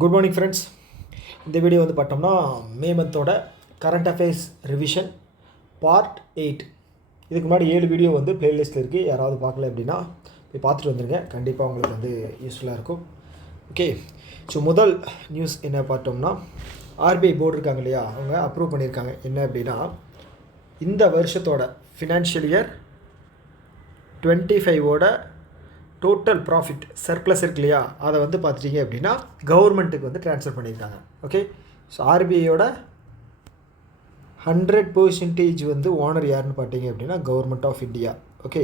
Good morning friends. இந்த video வந்து பார்த்தோம்னா மே மந்தோட கரண்ட் அஃபேர்ஸ் ரிவிஷன் பார்ட் 8. இதுக்கு முன்னாடி 7 வீடியோ வந்து ப்ளேலிஸ்ட்டில் இருக்குது. யாராவது பார்க்கல அப்படின்னா போய் பார்த்துட்டு வந்துடுங்க. கண்டிப்பாக உங்களுக்கு வந்து யூஸ்ஃபுல்லாக இருக்கும். ஓகே, ஸோ முதல் நியூஸ் என்ன பார்த்தோம்னா, ஆர்பிஐ போர்டு இருக்காங்க இல்லையா, அவங்க அப்ரூவ் பண்ணியிருக்காங்க. என்ன அப்படின்னா, இந்த வருஷத்தோட ஃபினான்ஷியல் இயர் 25ஓட டோட்டல் ப்ராஃபிட் சர்ப்ளஸ் இருக்கு இல்லையா, அதை வந்து பார்த்துட்டிங்க அப்படின்னா கவர்மெண்ட்டுக்கு வந்து ட்ரான்ஸ்ஃபர் பண்ணியிருக்காங்க. ஓகே, ஸோ ஆர்பிஐயோட 100% வந்து ஓனர் யாருன்னு பார்த்தீங்க அப்படின்னா கவர்மெண்ட் ஆஃப் இந்தியா. ஓகே,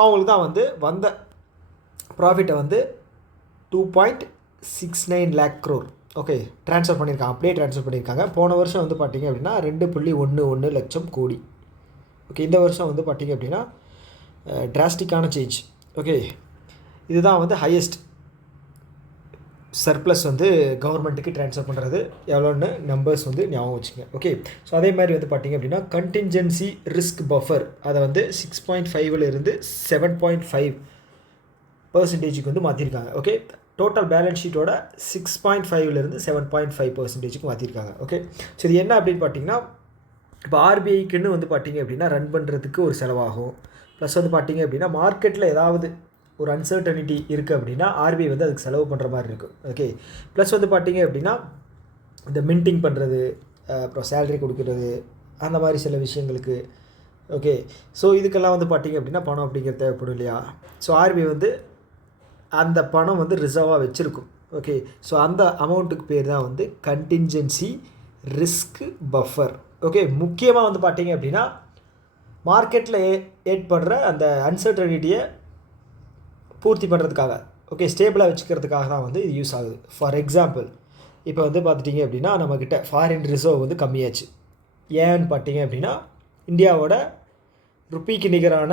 அவங்களுக்கு தான் வந்து வந்த ப்ராஃபிட்டை வந்து 2.69 lakh crore ஓகே ட்ரான்ஸ்ஃபர் பண்ணியிருக்காங்க. அப்படியே ட்ரான்ஸ்ஃபர் பண்ணியிருக்காங்க. போன வருஷம் வந்து பார்த்தீங்க அப்படின்னா 2.11 லட்சம் கோடி. ஓகே, இந்த வருஷம் வந்து பார்த்தீங்க அப்படின்னா டிராஸ்டிக்கான சேஞ்ச். ஓகே, இதுதான் வந்து ஹையஸ்ட் சர்ப்ளஸ் வந்து கவர்மெண்ட்டுக்கு ட்ரான்ஸ்ஃபர் பண்ணுறது எவ்வளோன்னு நம்பர்ஸ் வந்து ஞாபகம் வச்சுங்க. ஓகே, ஸோ அதே மாதிரி வந்து பார்த்திங்க அப்படின்னா கண்டின்ஜென்சி ரிஸ்க் பஃபர் அதை வந்து 6.5 7.5% வந்து மாற்றிருக்காங்க. ஓகே, டோட்டல் பேலன்ஸ் ஷீட்டோட 6.5 7.5% மாற்றிருக்காங்க. ஓகே, ஸோ இது என்ன அப்படின்னு பார்த்தீங்கன்னா, இப்போ ஆர்பிஐக்குன்னு வந்து பார்த்திங்க அப்படின்னா ரன் பண்ணுறதுக்கு ஒரு செலவாகும். ப்ளஸ் வந்து பார்த்திங்க அப்படின்னா மார்க்கெட்டில் ஏதாவது ஒரு அன்சர்டனிட்டி இருக்குது அப்படின்னா ஆர்பிஐ வந்து அதுக்கு செலவு பண்ணுற மாதிரி இருக்கும். ஓகே, ப்ளஸ் வந்து பார்த்திங்க அப்படின்னா இந்த மின்டிங் பண்ணுறது, அப்புறம் சேலரி கொடுக்குறது, அந்த மாதிரி சில விஷயங்களுக்கு. ஓகே, ஸோ இதுக்கெல்லாம் வந்து பார்த்திங்க அப்படின்னா பணம் அப்படிங்கிறது தேவைப்படும் இல்லையா. ஸோ ஆர்பிஐ வந்து அந்த பணம் வந்து ரிசர்வாக வச்சுருக்கும். ஓகே, ஸோ அந்த அமௌண்ட்டுக்கு பேர் தான் வந்து கண்டின்ஜென்சி ரிஸ்க் பஃபர். ஓகே, முக்கியமாக வந்து பார்த்திங்க அப்படின்னா மார்க்கெட்டில் ஏற்படுற அந்த அன்சர்டனிட்டியை பூர்த்தி பண்ணுறதுக்காக, ஓகே, ஸ்டேபிளாக வச்சுக்கிறதுக்காக தான் வந்து இது யூஸ் ஆகுது. ஃபார் எக்ஸாம்பிள், இப்போ வந்து பார்த்துட்டிங்க அப்படின்னா நம்மக்கிட்ட ஃபாரின் ரிசர்வ் வந்து கம்மியாச்சு. ஏன்னு பார்த்தீங்க அப்படின்னா இந்தியாவோட ருப்பிக்கு நிகரான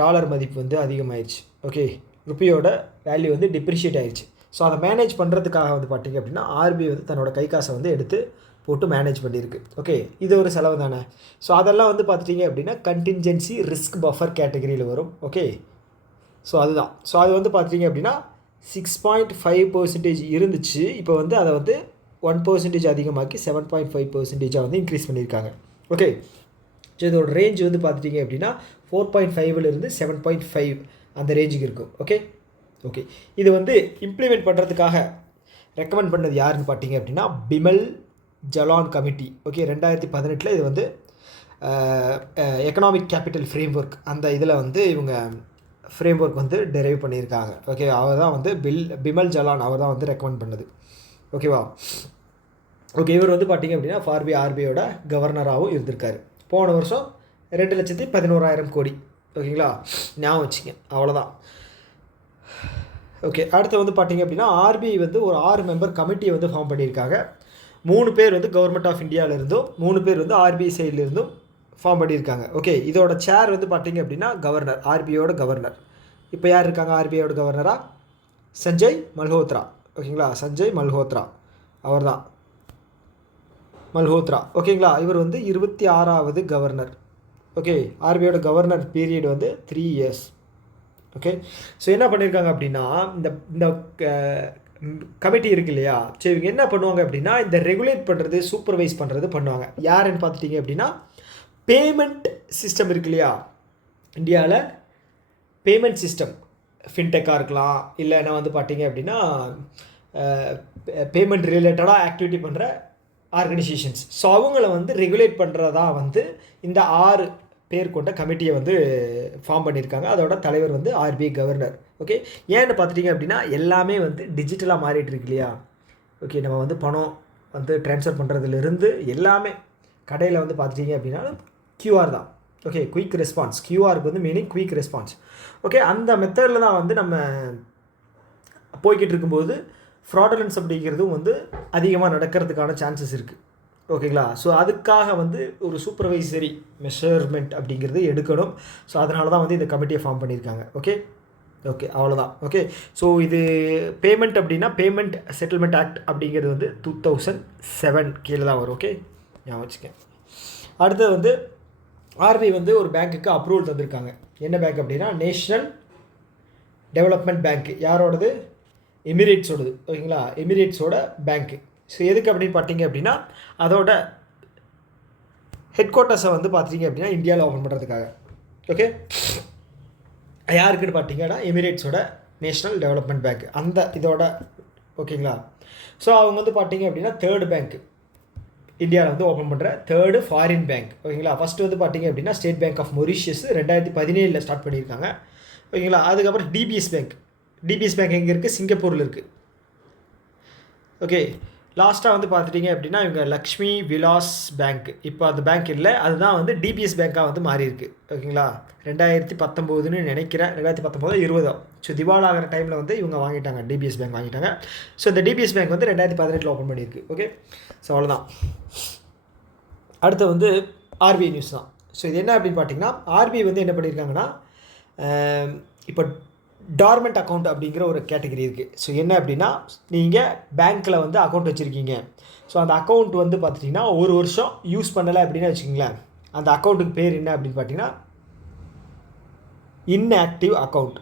டாலர் மதிப்பு வந்து அதிகமாகிடுச்சு. ஓகே, ருப்பியோட வேல்யூ வந்து டிப்ரிஷியேட் ஆகிடுச்சு. ஸோ அதை மேனேஜ் பண்ணுறதுக்காக வந்து பார்த்திங்க அப்படின்னா ஆர்பிஐ வந்து தன்னோட கை காசை வந்து எடுத்து போட்டு மேனேஜ் பண்ணியிருக்கு. ஓகே, இது ஒரு செலவு தானே. ஸோ அதெல்லாம் வந்து பார்த்துட்டிங்க அப்படின்னா கண்டின்ஜென்சி ரிஸ்க் பஃபர் கேட்டகரியில் வரும். ஓகே, ஸோ அதுதான். ஸோ அது வந்து பார்த்துட்டிங்க அப்படின்னா 6.5% இருந்துச்சு. இப்போ வந்து அதை வந்து 1% அதிகமாக்கி 7.5% வந்து இன்க்ரீஸ் பண்ணியிருக்காங்க. ஓகே, ஸோ இதோட ரேஞ்ச் வந்து பார்த்துட்டிங்க அப்படின்னா 4.5 7.5 அந்த ரேஞ்சுக்கு இருக்கும். ஓகே ஓகே இது வந்து இம்ப்ளிமெண்ட் பண்ணுறதுக்காக ரெக்கமெண்ட் பண்ணது யாருன்னு பார்த்தீங்க அப்படின்னா பிமல் ஜலான் கமிட்டி. ஓகே, 2018 இது வந்து எக்கனாமிக் கேபிட்டல் ஃப்ரேம் ஒர்க் அந்த இதில் வந்து இவங்க ஃப்ரேம் ஒர்க் வந்து டெரைவ் பண்ணியிருக்காங்க. ஓகே, அவர் தான் வந்து பிமல் ஜலான் அவர் தான் வந்து ரெக்கமெண்ட் பண்ணது. ஓகேவா. ஓகே, இவர் வந்து பார்த்திங்க அப்படின்னா ஆர்பிஐயோட கவர்னராகவும் இருந்திருக்காரு. போன வருஷம் 2,11,000 கோடி. ஓகேங்களா, ஞாபகம் வச்சுங்க. அவ்வளோதான். ஓகே, அடுத்து வந்து பார்த்திங்க அப்படின்னா ஆர்பிஐ வந்து ஒரு 6 மெம்பர் கமிட்டியை வந்து ஃபார்ம் பண்ணியிருக்காங்க. 3 பேர் வந்து கவர்மெண்ட் ஆஃப் இந்தியாவிலிருந்தும் 3 பேர் வந்து ஆர்பிஐ சைட்லேருந்தும் ஃபார்ம் பண்ணியிருக்காங்க. ஓகே, இதோட சேர் வந்து பார்த்திங்க அப்படின்னா கவர்னர், ஆர்பிஐயோட கவர்னர். இப்போ யார் இருக்காங்க ஆர்பிஐயோட கவர்னராக? சஞ்சய் மல்ஹோத்ரா. ஓகேங்களா, சஞ்சய் மல்ஹோத்ரா அவர் தான் மல்ஹோத்ரா. ஓகேங்களா, இவர் வந்து 26வது கவர்னர். ஓகே, ஆர்பிஐயோட கவர்னர் பீரியட் வந்து 3 years. ஓகே, ஸோ என்ன பண்ணியிருக்காங்க அப்படின்னா இந்த கமிட்டி இருக்கு இல்லையா, சரி இவங்க என்ன பண்ணுவாங்க அப்படின்னா இந்த ரெகுலேட் பண்ணுறது, சூப்பர்வைஸ் பண்ணுறது பண்ணுவாங்க. யாருன்னு பார்த்துட்டிங்க அப்படின்னா பேமெண்ட் சிஸ்டம் இருக்கு இல்லையா, இந்தியாவில் பேமெண்ட் சிஸ்டம் ஃபின்டெக்காக இருக்கலாம், இல்லைன்னா வந்து பார்த்திங்க அப்படின்னா பேமெண்ட் ரிலேட்டடாக ஆக்டிவிட்டி பண்ணுற ஆர்கனைசேஷன்ஸ். ஸோ அவங்கள வந்து ரெகுலேட் பண்ணுறதா வந்து இந்த 6 பேர் கொண்ட கமிட்டியை வந்து ஃபார்ம் பண்ணியிருக்காங்க. அதோட தலைவர் வந்து ஆர்பிஐ கவர்னர். ஓகே, ஏன்னு பார்த்துட்டிங்க அப்படின்னா எல்லாமே வந்து டிஜிட்டலாக மாறிட்டு இருக்கு இல்லையா. ஓகே, நம்ம வந்து பணம் வந்து ட்ரான்ஸ்ஃபர் பண்ணுறதுலேருந்து எல்லாமே கடையில் வந்து பார்த்துட்டிங்க அப்படின்னா QR தான். Okay, quick response. QRக்கு வந்து மீனிங் குயிக் ரெஸ்பான்ஸ். ஓகே, அந்த மெத்தடில் தான் வந்து நம்ம போய்கிட்டு இருக்கும்போது ஃப்ராடுலன்ஸ் அப்படிங்கிறதும் வந்து அதிகமாக நடக்கிறதுக்கான சான்சஸ் இருக்குது. ஓகேங்களா, ஸோ அதுக்காக வந்து ஒரு சூப்பர்வைசரி மெஷர்மெண்ட் அப்படிங்கிறது எடுக்கணும். ஸோ அதனால தான் வந்து இந்த கமிட்டியை ஃபார்ம் பண்ணியிருக்காங்க. ஓகே ஓகே அவ்வளோதான். ஓகே, ஸோ இது பேமெண்ட் அப்படின்னா பேமெண்ட் செட்டில்மெண்ட் ஆக்ட் அப்படிங்கிறது வந்து 2007 கீழே தான் வரும். ஓகே, ஞாபகம் வச்சுக்கேன். அடுத்தது வந்து ஆர்பிஐ வந்து ஒரு பேங்க்குக்கு அப்ரூவல் தந்திருக்காங்க. என்ன பேங்க் அப்படின்னா நேஷ்னல் டெவலப்மெண்ட் பேங்க். யாரோடது? எமிரேட்ஸோடது. ஓகேங்களா, எமிரேட்ஸோட பேங்க்கு. ஸோ எதுக்கு அப்படின்னு பார்த்தீங்க அப்படின்னா அதோட ஹெட் குவார்ட்டர்ஸை வந்து பார்த்தீங்க அப்படின்னா இந்தியாவில் ஓப்பன் பண்ணுறதுக்காக. ஓகே, யாருக்குன்னு பார்த்தீங்கன்னா எமிரேட்ஸோட நேஷ்னல் டெவலப்மெண்ட் பேங்க் அந்த இதோட. ஓகேங்களா, ஸோ அவங்க வந்து பார்த்தீங்க அப்படின்னா தேர்டு பேங்க் இந்தியாவில் வந்து ஓப்பன் பண்ணுற தேர்டு ஃபாரின் பேங்க். ஓகேங்களா, ஃபஸ்ட்டு வந்து பார்த்தீங்க அப்படின்னா state bank of Mauritius 2017 start பண்ணியிருக்காங்க. ஓகேங்களா, அதுக்கப்புறம் டிபிஎஸ் பேங்க். டிபிஎஸ் பேங்க் எங்கே இருக்குது? சிங்கப்பூரில் இருக்குது. ஓகே, லாஸ்ட்டாக வந்து பார்த்துட்டிங்க அப்படின்னா இவங்க லக்ஷ்மி விலாஸ் பேங்க். இப்போ அந்த பேங்க் இல்லை, அதுதான் வந்து டிபிஎஸ் பேங்காக வந்து மாறி இருக்குது. ஓகேங்களா, 2019 நினைக்கிறேன், 2019-20. ஸோ திவால் ஆகிற டைமில் வந்து இவங்க வாங்கிட்டாங்க, டிபிஎஸ் பேங்க் வாங்கிட்டாங்க. ஸோ இந்த டிபிஎஸ் பேங்க் வந்து 2018 ஓப்பன் பண்ணியிருக்கு. ஓகே, ஸோ அவ்வளோதான். அடுத்து வந்து ஆர்பிஐ நியூஸ் தான். ஸோ இது என்ன அப்படின்னு பார்த்தீங்கன்னா ஆர்பிஐ வந்து என்ன பண்ணியிருக்காங்கன்னா இப்போ டார்மெண்ட் அக்கௌண்ட் அப்படிங்கிற ஒரு கேட்டகரி இருக்குது. ஸோ என்ன அப்படின்னா நீங்கள் பேங்க்கில் வந்து அக்கௌண்ட் வச்சுருக்கீங்க. ஸோ அந்த அக்கௌண்ட் வந்து பார்த்துட்டிங்கன்னா ஒரு வருஷம் யூஸ் பண்ணலை அப்படின்னு வச்சுக்கிங்களேன். அந்த அக்கௌண்ட்டுக்கு பேர் என்ன அப்படின்னு பார்த்தீங்கன்னா இன்ஆக்டிவ் அக்கௌண்ட்.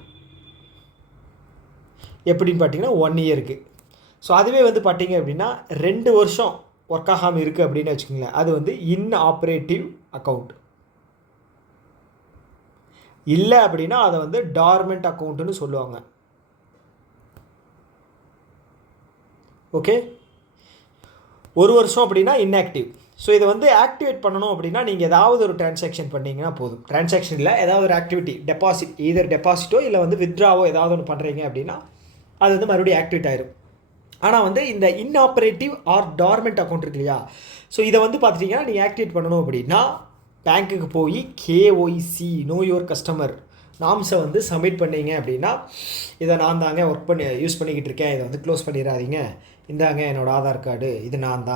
எப்படின்னு பார்த்தீங்கன்னா 1 இயருக்கு. ஸோ அதுவே வந்து பார்த்தீங்க அப்படின்னா 2 வருஷம் ஒர்க் ஆகாமல் இருக்குது அப்படின்னு வச்சுக்கோங்களேன், அது வந்து இன்ஆப்ரேட்டிவ் அக்கௌண்ட். இல்லை அப்படின்னா அதை வந்து டார்மெண்ட் அக்கௌண்ட்டுன்னு சொல்லுவாங்க. ஓகே, 1 வருஷம் அப்படின்னா இன்ஆக்டிவ். ஸோ இதை வந்து ஆக்டிவேட் பண்ணணும் அப்படின்னா நீங்கள் ஏதாவது ஒரு டிரான்சாக்ஷன் பண்ணிங்கன்னா போதும். டிரான்சாக்ஷனில் ஏதாவது ஒரு ஆக்டிவிட்டி, டெபாசிட், ஈதர் டெபாசிட்டோ இல்லை வந்து வித்ட்ராவோ ஏதாவது ஒன்று பண்ணுறீங்க அப்படின்னா அது வந்து மறுபடியும் ஆக்டிவேட் ஆயிரும். ஆனால் வந்து இந்த இன்ஆப்ரேட்டிவ் ஆர் டார்மெண்ட் அக்கௌண்ட் இருக்கு இல்லையா, ஸோ இதை வந்து பார்த்துட்டிங்கன்னா நீங்கள் ஆக்டிவேட் பண்ணணும் அப்படின்னா பேங்க்குக்கு போய் கேஒய்சி நோ யுவர் கஸ்டமர் நாம்ஸை வந்து சப்மிட் பண்ணிங்க அப்படின்னா இதை நான் தாங்க யூஸ் பண்ணிக்கிட்டு இருக்கேன், இதை வந்து க்ளோஸ் பண்ணிடாதீங்க, இந்தாங்க என்னோடய ஆதார் கார்டு, இதை நான்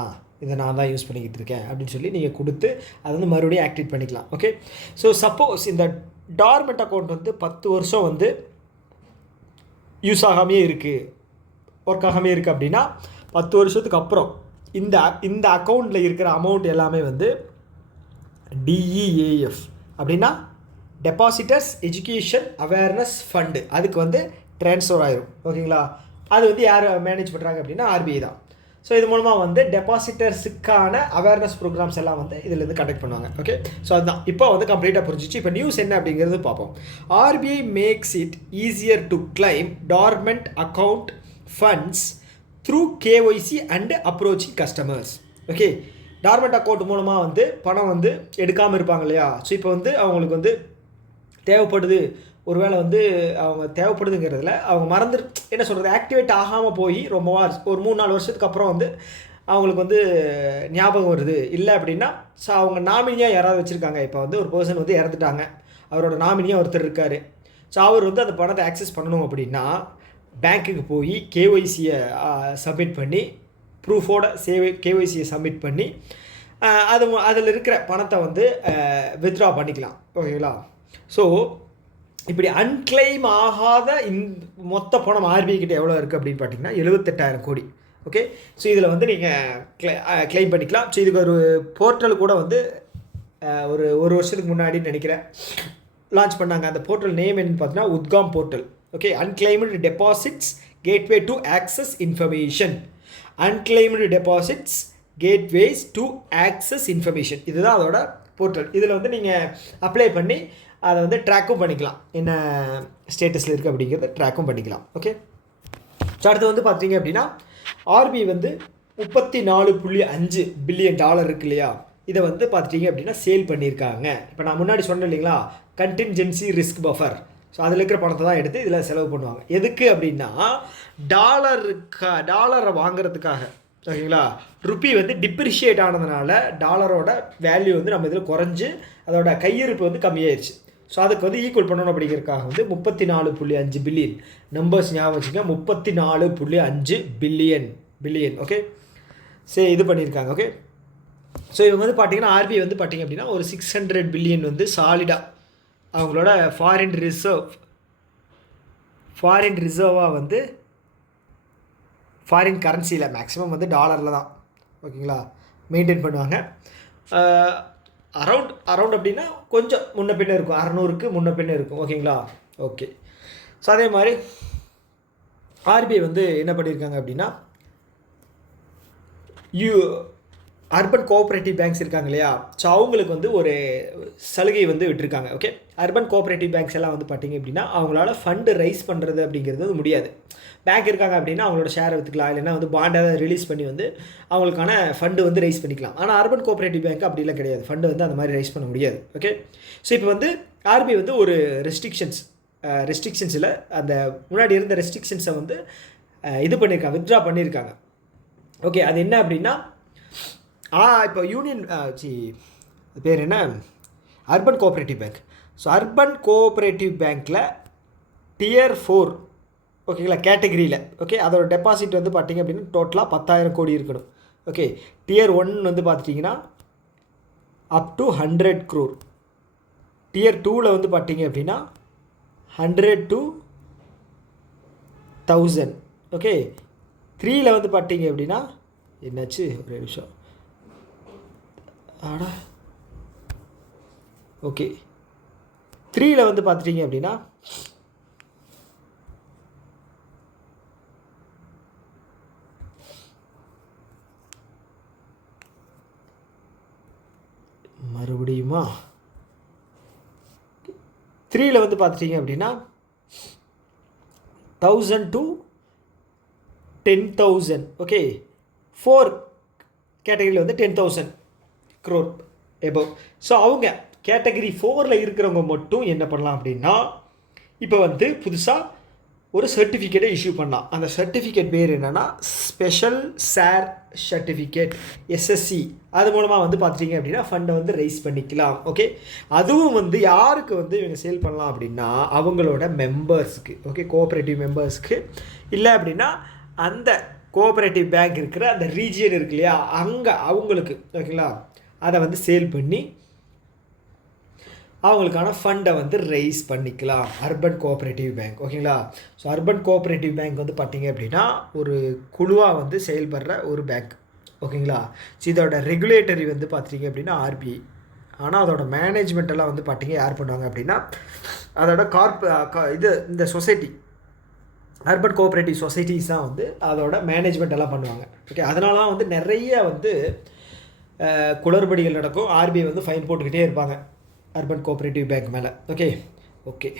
தான் யூஸ் பண்ணிக்கிட்டு இருக்கேன் அப்படின்னு சொல்லி நீங்கள் கொடுத்து அதை வந்து மறுபடியும் ஆக்டிவேட் பண்ணிக்கலாம். ஓகே, ஸோ சப்போஸ் இந்த டார்மெண்ட் அக்கௌண்ட் வந்து 10 வருஷம் வந்து யூஸ் ஆகாமே இருக்குது, ஒர்க் ஆகாமே இருக்குது அப்படின்னா 10 வருஷத்துக்கு அப்புறம் இந்த அக்கௌண்ட்டில் இருக்கிற அமௌண்ட் எல்லாமே வந்து டிஇஏஎஃப் அப்படின்னா டெபாசிட்டர்ஸ் எஜுகேஷன் அவேர்னஸ் ஃபண்டு அதுக்கு வந்து ட்ரான்ஸ்ஃபர் ஆயிரும். ஓகேங்களா, அது வந்து யார் மேனேஜ் பண்ணுறாங்க அப்படின்னா ஆர்பிஐ தான். ஸோ இது மூலமாக வந்து டெபாசிட்டர்ஸுக்கான அவேர்னஸ் ப்ரோக்ராம்ஸ் எல்லாம் வந்து இதிலேருந்து கண்டக்ட் பண்ணுவாங்க. ஓகே, ஸோ அதுதான் இப்போ வந்து கம்ப்ளீட்டாக புரிஞ்சிச்சு. இப்போ நியூஸ் என்ன அப்படிங்கிறது பார்ப்போம். RBI makes it easier to claim torment account funds through KYC and approaching customers. Okay, torment account மூலமாக வந்து பணம் வந்து எடுக்காமல் இருப்பாங்க இல்லையா. ஸோ இப்போ வந்து அவங்களுக்கு வந்து தேவைப்படுது, ஒருவேளை வந்து அவங்க தேவைப்படுதுங்கிறதுல அவங்க என்ன சொல்கிறது, ஆக்டிவேட் ஆகாமல் போய் ரொம்ப ஒரு 3-4 வருஷத்துக்கு அப்புறம் வந்து அவங்களுக்கு வந்து ஞாபகம் வருது. இல்லை அப்படின்னா ஸோ அவங்க நாமினியாக யாராவது வச்சுருக்காங்க. இப்போ வந்து ஒரு பர்சன் வந்து இறந்துட்டாங்க, அவரோட நாமினியாக ஒருத்தர் இருக்கார். ஸோ அவர் வந்து அந்த பணத்தை ஆக்சஸ் பண்ணணும் அப்படின்னா பேங்க்குக்கு போய் கேஒய்சியை சப்மிட் பண்ணி ப்ரூஃபோட கேஒய்சியை சப்மிட் பண்ணி அதில் இருக்கிற பணத்தை வந்து வித்ட்ரா பண்ணிக்கலாம். ஓகேங்களா, ஸோ இப்படி அன்கிளைம் ஆகாத மொத்த பணம் ஆர்பிஐ கிட்ட எவ்வளோ இருக்குது அப்படின்னு பார்த்தீங்கன்னா 78,000 கோடி. ஓகே, ஸோ இதில் வந்து நீங்கள் கிளைம் பண்ணிக்கலாம். ஸோ இதுக்கு ஒரு போர்ட்டல் கூட வந்து ஒரு வருஷத்துக்கு முன்னாடின்னு நினைக்கிறேன் லான்ச் பண்ணாங்க. அந்த போர்ட்டல் நேம் என்னன்னு பார்த்தீங்கன்னா Udgam portal. Okay, unclaimed deposits gateway to access information. Unclaimed deposits gateways to access information, இதுதான் அதோட போர்ட்டல். இதில் வந்து நீங்கள் அப்ளை பண்ணி அதை வந்து ட்ராக்கும் பண்ணிக்கலாம், என்ன ஸ்டேட்டஸில் இருக்குது அப்படிங்கிறத ட்ராக்கும் பண்ணிக்கலாம். ஓகே, ஸோ அடுத்து வந்து பார்த்தீங்க அப்படின்னா ஆர்பிஐ வந்து $34.5 பில்லியன் இருக்கு இல்லையா, இதை வந்து பார்த்துட்டிங்க அப்படின்னா சேல் பண்ணியிருக்காங்க. இப்போ நான் முன்னாடி சொன்னேன் இல்லைங்களா, கண்டின்ஜென்சி ரிஸ்க் பஃபர். ஸோ அதில் இருக்கிற பணத்தை தான் எடுத்து இதில் செலவு பண்ணுவாங்க. எதுக்கு அப்படின்னா டாலரை வாங்குறதுக்காக. ஓகேங்களா, ருப்பி வந்து டிப்ரிஷியேட் ஆனதுனால டாலரோட வேல்யூ வந்து நம்ம இதில் குறைஞ்சி அதோட கையிருப்பு வந்து கம்மியாயிருச்சு. ஸோ அதுக்கு வந்து ஈக்குவல் பண்ணணும் அப்படிங்கிறதுக்காக வந்து 34.5 பில்லியன் நம்பர்ஸ் ஞாபகம் வச்சுங்க, 34.5 பில்லியன். ஓகே, சரி இது பண்ணியிருக்காங்க. ஓகே, ஸோ இவங்க வந்து பார்த்தீங்கன்னா ஆர்பிஐ வந்து பார்த்தீங்க அப்படின்னா ஒரு 600 பில்லியன் வந்து சாலிடாக அவங்களோட ஃபாரின் ரிசர்வாக வந்து ஃபாரின் கரன்சியில் மேக்ஸிமம் வந்து டாலரில் தான் ஓகேங்களா மெயின்டைன் பண்ணுவாங்க. அரவுண்ட் அப்படின்னா கொஞ்சம் முன்ன பின்ன இருக்கும், 600க்கு முன்ன பின்ன இருக்கும். ஓகேங்களா, ஓகே. ஸோ அதே மாதிரி ஆர்பிஐ வந்து என்ன பண்ணியிருக்காங்க அப்படின்னா அர்பன் கோஆப்ரேட்டிவ் பேங்க்ஸ் இருக்காங்க இல்லையா, ஸோ அவங்களுக்கு வந்து ஒரு சலுகை வந்து விட்டுருக்காங்க. ஓகே, அர்பன் கோஆப்ரேட்டிவ் பேங்க்ஸ் எல்லாம் வந்து பார்த்திங்க அப்படின்னா அவங்களால ஃபண்டு ரைஸ் பண்ணுறது அப்படிங்கிறது வந்து முடியாது. பேங்க் இருக்காங்க அப்படின்னா அவங்களோட ஷேரை விற்றுக்கலாம், இல்லைன்னா வந்து பாண்டாக ரிலீஸ் பண்ணி வந்து அவங்களுக்கான ஃபண்டு வந்து ரைஸ் பண்ணிக்கலாம். ஆனால் அர்பன் கோஆப்ரேட்டிவ் பேங்க் அப்படிலாம் கிடையாது, ஃபண்டு வந்து அந்த மாதிரி ரைஸ் பண்ண முடியாது. ஓகே, ஸோ இப்போ வந்து ஆர்பிஐ வந்து ஒரு ரெஸ்ட்ரிக்ஷன்ஸில் அந்த முன்னாடி இருந்த ரெஸ்ட்ரிக்ஷன்ஸை வந்து இது பண்ணியிருக்காங்க, வித்ட்ரா பண்ணியிருக்காங்க. ஓகே, அது என்ன அப்படின்னா இப்போ யூனியன் பேர் என்ன, urban cooperative bank. So urban cooperative பேங்க்கில் Tier 4 ஓகேங்களா கேட்டகரியில், ஓகே, அதோட டெபாசிட் வந்து பார்த்திங்க அப்படின்னா டோட்டலாக 10,000 கோடி இருக்கணும். ஓகே, Tier 1 வந்து பார்த்துட்டிங்கன்னா அப் டு 100 crore. Tier 2வில் வந்து பார்த்திங்க அப்படின்னா 100 to 1000. ஓகே, 3ல் வந்து பார்த்திங்க அப்படின்னா என்னாச்சு ஒரு நிமிஷம் ஓகே, 3ல் வந்து பார்த்துட்டிங்க அப்படின்னா மறுபடியுமா 3ல் வந்து பார்த்துட்டிங்க அப்படின்னா 1000 to 10,000. ஓகே, 4 கேட்டகரியில் வந்து 10,000 crore எபோவ். ஸோ அவங்க கேட்டகரி 4ல் இருக்கிறவங்க மட்டும் என்ன பண்ணலாம் அப்படின்னா இப்போ வந்து புதுசாக ஒரு சர்டிஃபிகேட்டை இஷ்யூ பண்ணலாம். அந்த சர்டிஃபிகேட் பேர் என்னென்னா ஸ்பெஷல் ஷேர் சர்டிஃபிகேட், SSC. அது மூலமாக வந்து பார்த்துட்டிங்க அப்படின்னா ஃபண்டை வந்து ரைஸ் பண்ணிக்கலாம். ஓகே, அதுவும் வந்து யாருக்கு வந்து இவங்க சேல் பண்ணலாம் அப்படின்னா அவங்களோட மெம்பர்ஸுக்கு. ஓகே, கோஆப்ரேட்டிவ் மெம்பர்ஸ்க்கு, இல்லை அப்படின்னா அந்த கோஆப்ரேட்டிவ் பேங்க் இருக்கிற அந்த ரீஜியன் இருக்கு இல்லையா அங்கே அவங்களுக்கு, ஓகேங்களா, அதை வந்து சேல் பண்ணி அவங்களுக்கான ஃபண்டை வந்து ரைஸ் பண்ணிக்கலாம் அர்பன் கோஆப்ரேட்டிவ் பேங்க். ஓகேங்களா, ஸோ அர்பன் கோஆப்ரேட்டிவ் பேங்க் வந்து பார்த்திங்க அப்படின்னா ஒரு குழுவாக வந்து செயல்படுற ஒரு பேங்க். ஓகேங்களா, ஸோ இதோட ரெகுலேட்டரி வந்து பார்த்திங்க அப்படின்னா ஆர்பிஐ. ஆனால் அதோட மேனேஜ்மெண்ட்டெல்லாம் வந்து பார்த்திங்க யார் பண்ணுவாங்க அப்படின்னா அதோட இந்த சொசைட்டி அர்பன் கோஆப்ரேட்டிவ் சொசைட்டிஸ் தான் வந்து அதோட மேனேஜ்மெண்ட் எல்லாம் பண்ணுவாங்க. ஓகே, அதனால தான் வந்து நிறைய வந்து குளறுபடிகள் நடக்கும். ஆர்பிஐ வந்து ஃபைன் போட்டுக்கிட்டே இருப்பாங்க அர்பன் கோஆப்ரேட்டிவ் பேங்க் மேலே. ஓகே ஓகே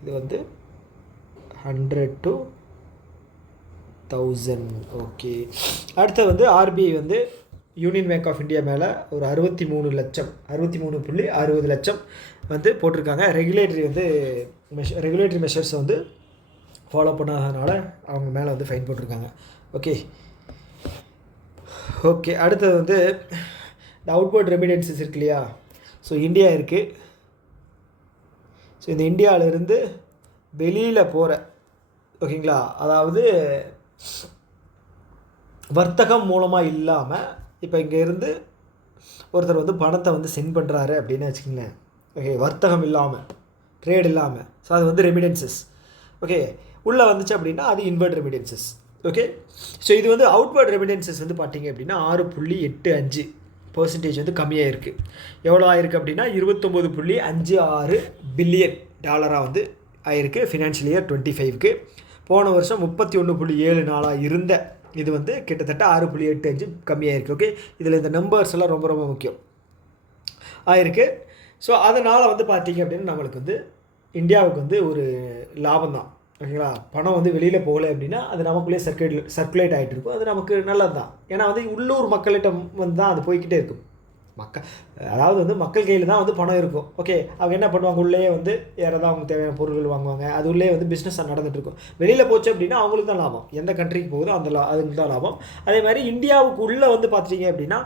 இது வந்து 100 to 1000. ஓகே, அடுத்து வந்து ஆர்பிஐ வந்து யூனியன் பேங்க் ஆஃப் இந்தியா மேலே ஒரு 63.60 லட்சம் வந்து போட்டிருக்காங்க. ரெகுலேட்டரி மெஷர்ஸை வந்து ஃபாலோ பண்ணாததுனால அவங்க மேலே வந்து ஃபைன் போட்டிருக்காங்க. ஓகே ஓகே அடுத்தது வந்து இந்த அவுட்வர்ட் ரெமிடன்சஸ் இருக்கு இல்லையா, ஸோ இந்தியா இருக்குது. ஸோ இந்த இந்தியாவிலேருந்து வெளியில் போகிற, ஓகேங்களா, அதாவது வர்த்தகம் மூலமாக இல்லாமல் இப்போ இங்கே இருந்து ஒருத்தர் வந்து பணத்தை வந்து சென்ட் பண்ணுறாரு அப்படின்னு வச்சுக்கிங்களேன். ஓகே, வர்த்தகம் இல்லாமல், ட்ரேட் இல்லாமல், ஸோ அது வந்து ரெமிடன்சஸ். ஓகே, உள்ளே வந்துச்சு அப்படின்னா அது இன்வர்ட் ரெமிடன்சஸ். ஓகே, ஸோ இது வந்து அவுட்வர்ட் ரெமிடன்சஸ் வந்து பார்த்திங்க அப்படின்னா 6.85% வந்து கம்மியாக இருக்குது. எவ்வளோ ஆயிருக்கு அப்படின்னா 29.56 பில்லியன் டாலராக வந்து ஆயிருக்கு ஃபினான்ஷியல் இயர் 25க்கு. போன வருஷம் 31.74 இருந்த இது வந்து கிட்டத்தட்ட 6.85 கம்மியாயிருக்கு. ஓகே, இதில் இந்த நம்பர்ஸ் எல்லாம் ரொம்ப ரொம்ப முக்கியம் ஆயிருக்கு. ஸோ அதனால் வந்து பார்த்திங்க அப்படின்னா நம்மளுக்கு வந்து இந்தியாவுக்கு வந்து ஒரு லாபம் தான். ஓகேங்களா, பணம் வந்து வெளியில் போகலை அப்படின்னா அது நமக்குள்ளேயே சர்க்குலேட் ஆகிட்டு இருக்கும். அது நமக்கு நல்லது தான். ஏன்னா வந்து உள்ளூர் மக்கள்கிட்ட வந்து தான் அது போய்கிட்டே இருக்கும். அதாவது வந்து மக்கள் கையில் தான் வந்து பணம் இருக்கும். ஓகே, அவங்க என்ன பண்ணுவாங்க, உள்ளே வந்து யாராவது அவங்க தேவையான பொருட்கள் வாங்குவாங்க, அது உள்ளே வந்து பிஸ்னஸ் நடந்துகிட்டு இருக்கும். வெளியில் போச்சு அப்படின்னா அவங்களுக்கு தான் லாபம். எந்த கண்ட்ரிக்கு போகுதோ அதுக்கு தான் லாபம். அதே மாதிரி இந்தியாவுக்கு உள்ளே வந்து பார்த்துட்டிங்க அப்படின்னா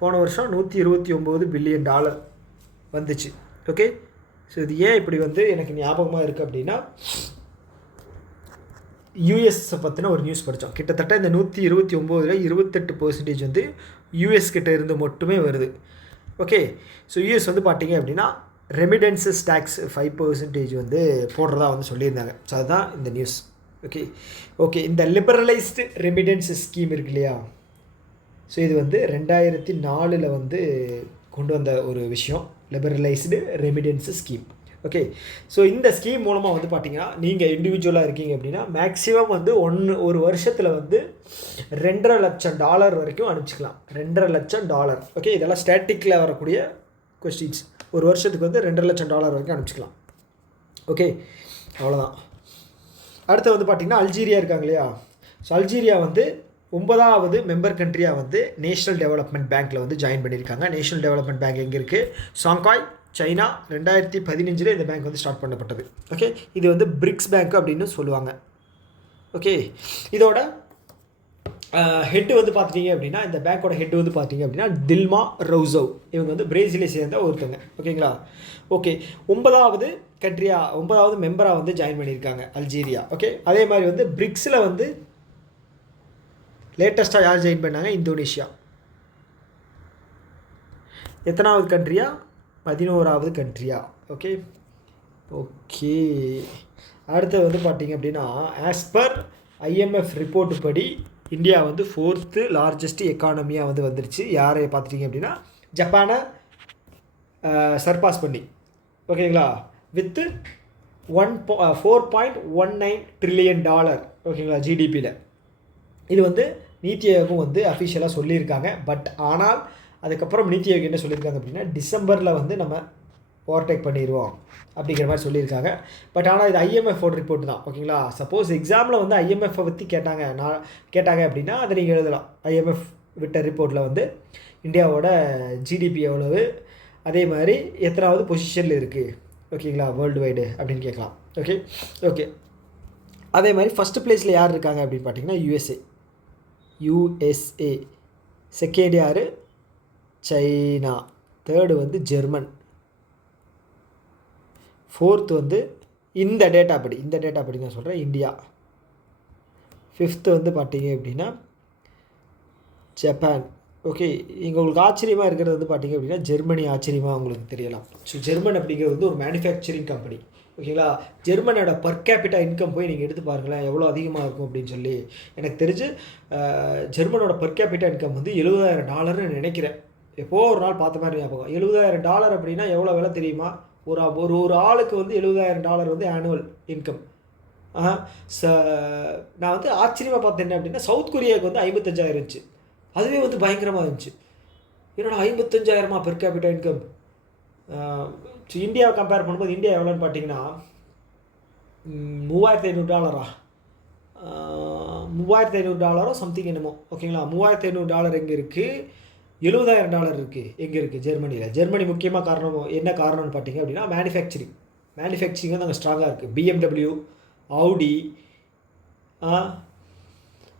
போன வருஷம் 129 பில்லியன் டாலர் வந்துச்சு. ஓகே, ஸோ இது ஏன் இப்படி வந்து எனக்கு ஞாபகமாக இருக்குது அப்படின்னா யூஎஸை பற்றின ஒரு நியூஸ் படித்தோம். கிட்டத்தட்ட இந்த 129ல் 28% வந்து யூஎஸ் கிட்ட இருந்து மட்டுமே வருது. ஓகே, ஸோ யூஎஸ் வந்து பார்த்திங்க அப்படின்னா ரெமிடன்சஸ் டேக்ஸ் 5% வந்து போடுறதா வந்து சொல்லியிருந்தாங்க. ஸோ அதுதான் இந்த நியூஸ். ஓகே ஓகே இந்த லிபரலைஸ்டு ரெமிடன்சஸ் ஸ்கீம் இருக்கு இல்லையா, ஸோ இது வந்து 2004 வந்து கொண்டு வந்த ஒரு விஷயம், லிபரலைஸ்டு ரெமிடன்சஸ் ஸ்கீம். ஓகே. ஸோ இந்த ஸ்கீம் மூலமாக வந்து பார்த்தீங்கன்னா நீங்கள் இண்டிவிஜுவலாக இருக்கீங்க அப்படின்னா மேக்ஸிமம் வந்து ஒரு வருஷத்தில் வந்து $2.5 லட்சம் வரைக்கும் அனுப்பிச்சிக்கலாம். $2.5 லட்சம். ஓகே, இதெல்லாம் ஸ்டாட்டிக்கில் வரக்கூடிய கொஸ்டின்ஸ். ஒரு வருஷத்துக்கு வந்து $2.5 லட்சம் வரைக்கும் அனுப்பிச்சிக்கலாம். ஓகே, அவ்வளோதான். அடுத்து வந்து பார்த்திங்கன்னா அல்ஜீரியா இருக்காங்க இல்லையா. ஸோ அல்ஜீரியா வந்து 9வது மெம்பர் கண்ட்ரியாக வந்து நேஷ்னல் டெவலப்மெண்ட் பேங்க்கில் வந்து ஜாயின் பண்ணியிருக்காங்க. நேஷ்னல் டெவலப்மெண்ட் பேங்க் எங்கே இருக்குது? Shanghai, China. 2015 இந்த பேங்க் வந்து ஸ்டார்ட் பண்ணப்பட்டது. ஓகே, இது வந்து பிரிக்ஸ் பேங்க் அப்படின்னு சொல்லுவாங்க. ஓகே, இதோட ஹெட்டு வந்து பார்த்துட்டிங்க அப்படின்னா இந்த பேங்க்கோட ஹெட் வந்து பார்த்திங்க அப்படின்னா டில்மா ரவுசோவ். இவங்க வந்து பிரேசிலை சேர்ந்த ஒருத்தங்க. ஓகேங்களா. ஓகே, 9வது மெம்பராக வந்து ஜாயின் பண்ணியிருக்காங்க அல்ஜீரியா. ஓகே, அதே மாதிரி வந்து பிரிக்ஸில் வந்து லேட்டஸ்ட்டாக யார் ஜாயின் பண்ணாங்க? இந்தோனேஷியா. எத்தனாவது கண்ட்ரியா? 11வது கண்ட்ரியா. ஓகே. ஓகே, அடுத்து வந்து பார்த்திங்க அப்படின்னா ஆஸ் பர் ஐஎம்எஃப் ரிப்போர்ட் படி இந்தியா வந்து 4th லார்ஜஸ்ட் எக்கானமியாக வந்து வந்துருச்சு. யாரை பார்த்துட்டிங்க அப்படின்னா ஜப்பானை சர்பாஸ் பண்ணி. ஓகேங்களா, வித்து $4.19 ட்ரில்லியன். ஓகேங்களா, ஜிடிபியில். இது வந்து நீத்தி ஆயோகம் வந்து அஃபிஷியலாக சொல்லியிருக்காங்க. பட் ஆனால் அதுக்கப்புறம் நீத்தி ஆயோகம் என்ன சொல்லியிருக்காங்க அப்படின்னா டிசம்பரில் வந்து நம்ம ஓவர்டேக் பண்ணிடுவோம் அப்படிங்கிற மாதிரி சொல்லியிருக்காங்க. பட் ஆனால் இது ஐஎம்எஃபோட ரிப்போர்ட் தான். ஓகேங்களா. சப்போஸ் எக்ஸாமில் வந்து ஐஎம்எஃப்பை பற்றி கேட்டாங்க அப்படின்னா அதை நீங்கள் எழுதலாம். ஐஎம்எஃப் விட்ட ரிப்போர்ட்டில் வந்து இந்தியாவோட ஜிடிபி எவ்வளவு, அதே மாதிரி எத்தனாவது பொசிஷனில் இருக்குது, ஓகேங்களா, வேர்ல்டு வைடு அப்படின்னு கேட்கலாம். ஓகே. ஓகே, அதே மாதிரி ஃபஸ்ட்டு ப்ளேஸில் யார் இருக்காங்க அப்படின்னு பார்த்தீங்கன்னா யூஎஸ்ஏ. செகண்ட் யார்? சைனா. தேர்டு வந்து ஜெர்மன். ஃபோர்த்து வந்து இந்த டேட்டா படி நான் சொல்கிறேன் இந்தியா. ஃபிஃப்த்து வந்து பார்த்தீங்க அப்படின்னா ஜப்பான். ஓகே, இங்கே உங்களுக்கு ஆச்சரியமாக இருக்கிறது வந்து பார்த்தீங்க அப்படின்னா ஜெர்மனி ஆச்சரியமாக உங்களுக்கு தெரியலாம். ஸோ ஜெர்மன் அப்படிங்கிறது வந்து ஒரு மேனுஃபேக்சரிங் கம்பெனி. ஓகேங்களா. ஜெர்மனோட பர் கேபிட்டா இன்கம் போய் நீங்கள் எடுத்து பாருங்களேன் எவ்வளோ அதிகமாக இருக்கும் அப்படின்னு சொல்லி. எனக்கு தெரிஞ்சு ஜெர்மனோட பர் கேபிட்டா இன்கம் வந்து $70,000 நினைக்கிறேன். எப்போது ஒரு நாள் பார்த்த மாதிரி ஞாபகம். $70,000 அப்படின்னா எவ்வளோ விலை தெரியுமா? ஒரு ஆளுக்கு வந்து $70,000 வந்து ஆனுவல் இன்கம். நான் வந்து ஆச்சரியமாக பார்த்தேன் என்ன அப்படின்னா சவுத் கொரியாவுக்கு வந்து 55,000 இருந்துச்சு. அதுவே வந்து பயங்கரமாக இருந்துச்சு. என்னோட 55,000 பெர் கேபிட்டா இன்கம். இந்தியாவை கம்பேர் பண்ணும்போது இந்தியா எவ்வளோன்னு பார்த்தீங்கன்னா $3,500. $3,500 சம்திங் என்னமோ. ஓகேங்களா. $3,500 எங்கே இருக்குது? $70,000 இருக்குது. எங்கே இருக்குது? ஜெர்மனியில். ஜெர்மனி முக்கியமாக என்ன காரணம்னு பார்த்தீங்க அப்படின்னா மேனுஃபேக்சரிங் வந்து அங்கே ஸ்ட்ராங்காக இருக்குது. BMW, ஆடி,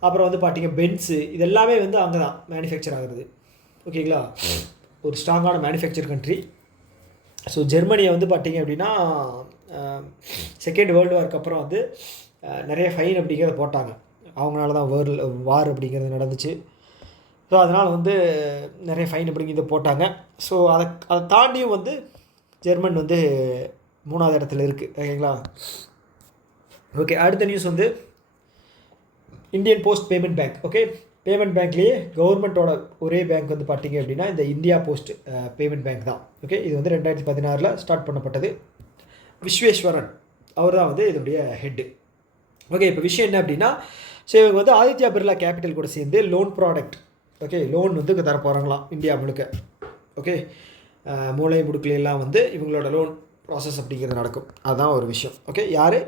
அப்புறம் வந்து பார்த்தீங்க பென்ஸு, இது எல்லாமே வந்து அங்கே தான் மேனுஃபேக்சர் ஆகுறது. ஓகேங்களா. ஒரு ஸ்ட்ராங்கான மேனுஃபேக்சர் கண்ட்ரி. ஸோ ஜெர்மனியை வந்து பார்த்தீங்க அப்படின்னா செகண்ட் வேர்ல்டு வார்க்கு அப்புறம் வந்து நிறைய ஃபைன் அப்படிங்கிறத போட்டாங்க. அவங்களால தான் வார் அப்படிங்கிறது நடந்துச்சு. ஸோ அதனால் வந்து நிறைய ஃபைன் அப்படிங்கிறத போட்டாங்க. ஸோ அதை தாண்டியும் வந்து ஜெர்மன் வந்து 3வது இடத்துல இருக்குது. ஓகேங்களா. ஓகே, அடுத்த நியூஸ் வந்து Indian post payment bank. Okay, payment பேங்க்லேயே கவர்மெண்ட்டோட ஒரே பேங்க் வந்து பார்த்தீங்க அப்படின்னா இந்த இந்தியா போஸ்ட் பேமெண்ட் பேங்க் தான். ஓகே, இது வந்து 2016 ஸ்டார்ட் பண்ணப்பட்டது. விஸ்வேஸ்வரன் அவர் தான் வந்து இதனுடைய ஹெட்டு. ஓகே, இப்போ விஷயம் என்ன அப்படின்னா ஸோ இவங்க வந்து ஆதித்யா பிர்லா கேபிட்டல் கூட சேர்ந்து லோன் ப்ராடக்ட், ஓகே, லோன் வந்து தர போகிறாங்களாம் இந்தியா முழுக்க. ஓகே, மூளை முடுக்கிலெல்லாம் வந்து இவங்களோட லோன் ப்ராசஸ் அப்படிங்கிறது நடக்கும். அதுதான் ஒரு விஷயம். ஓகே, யார்?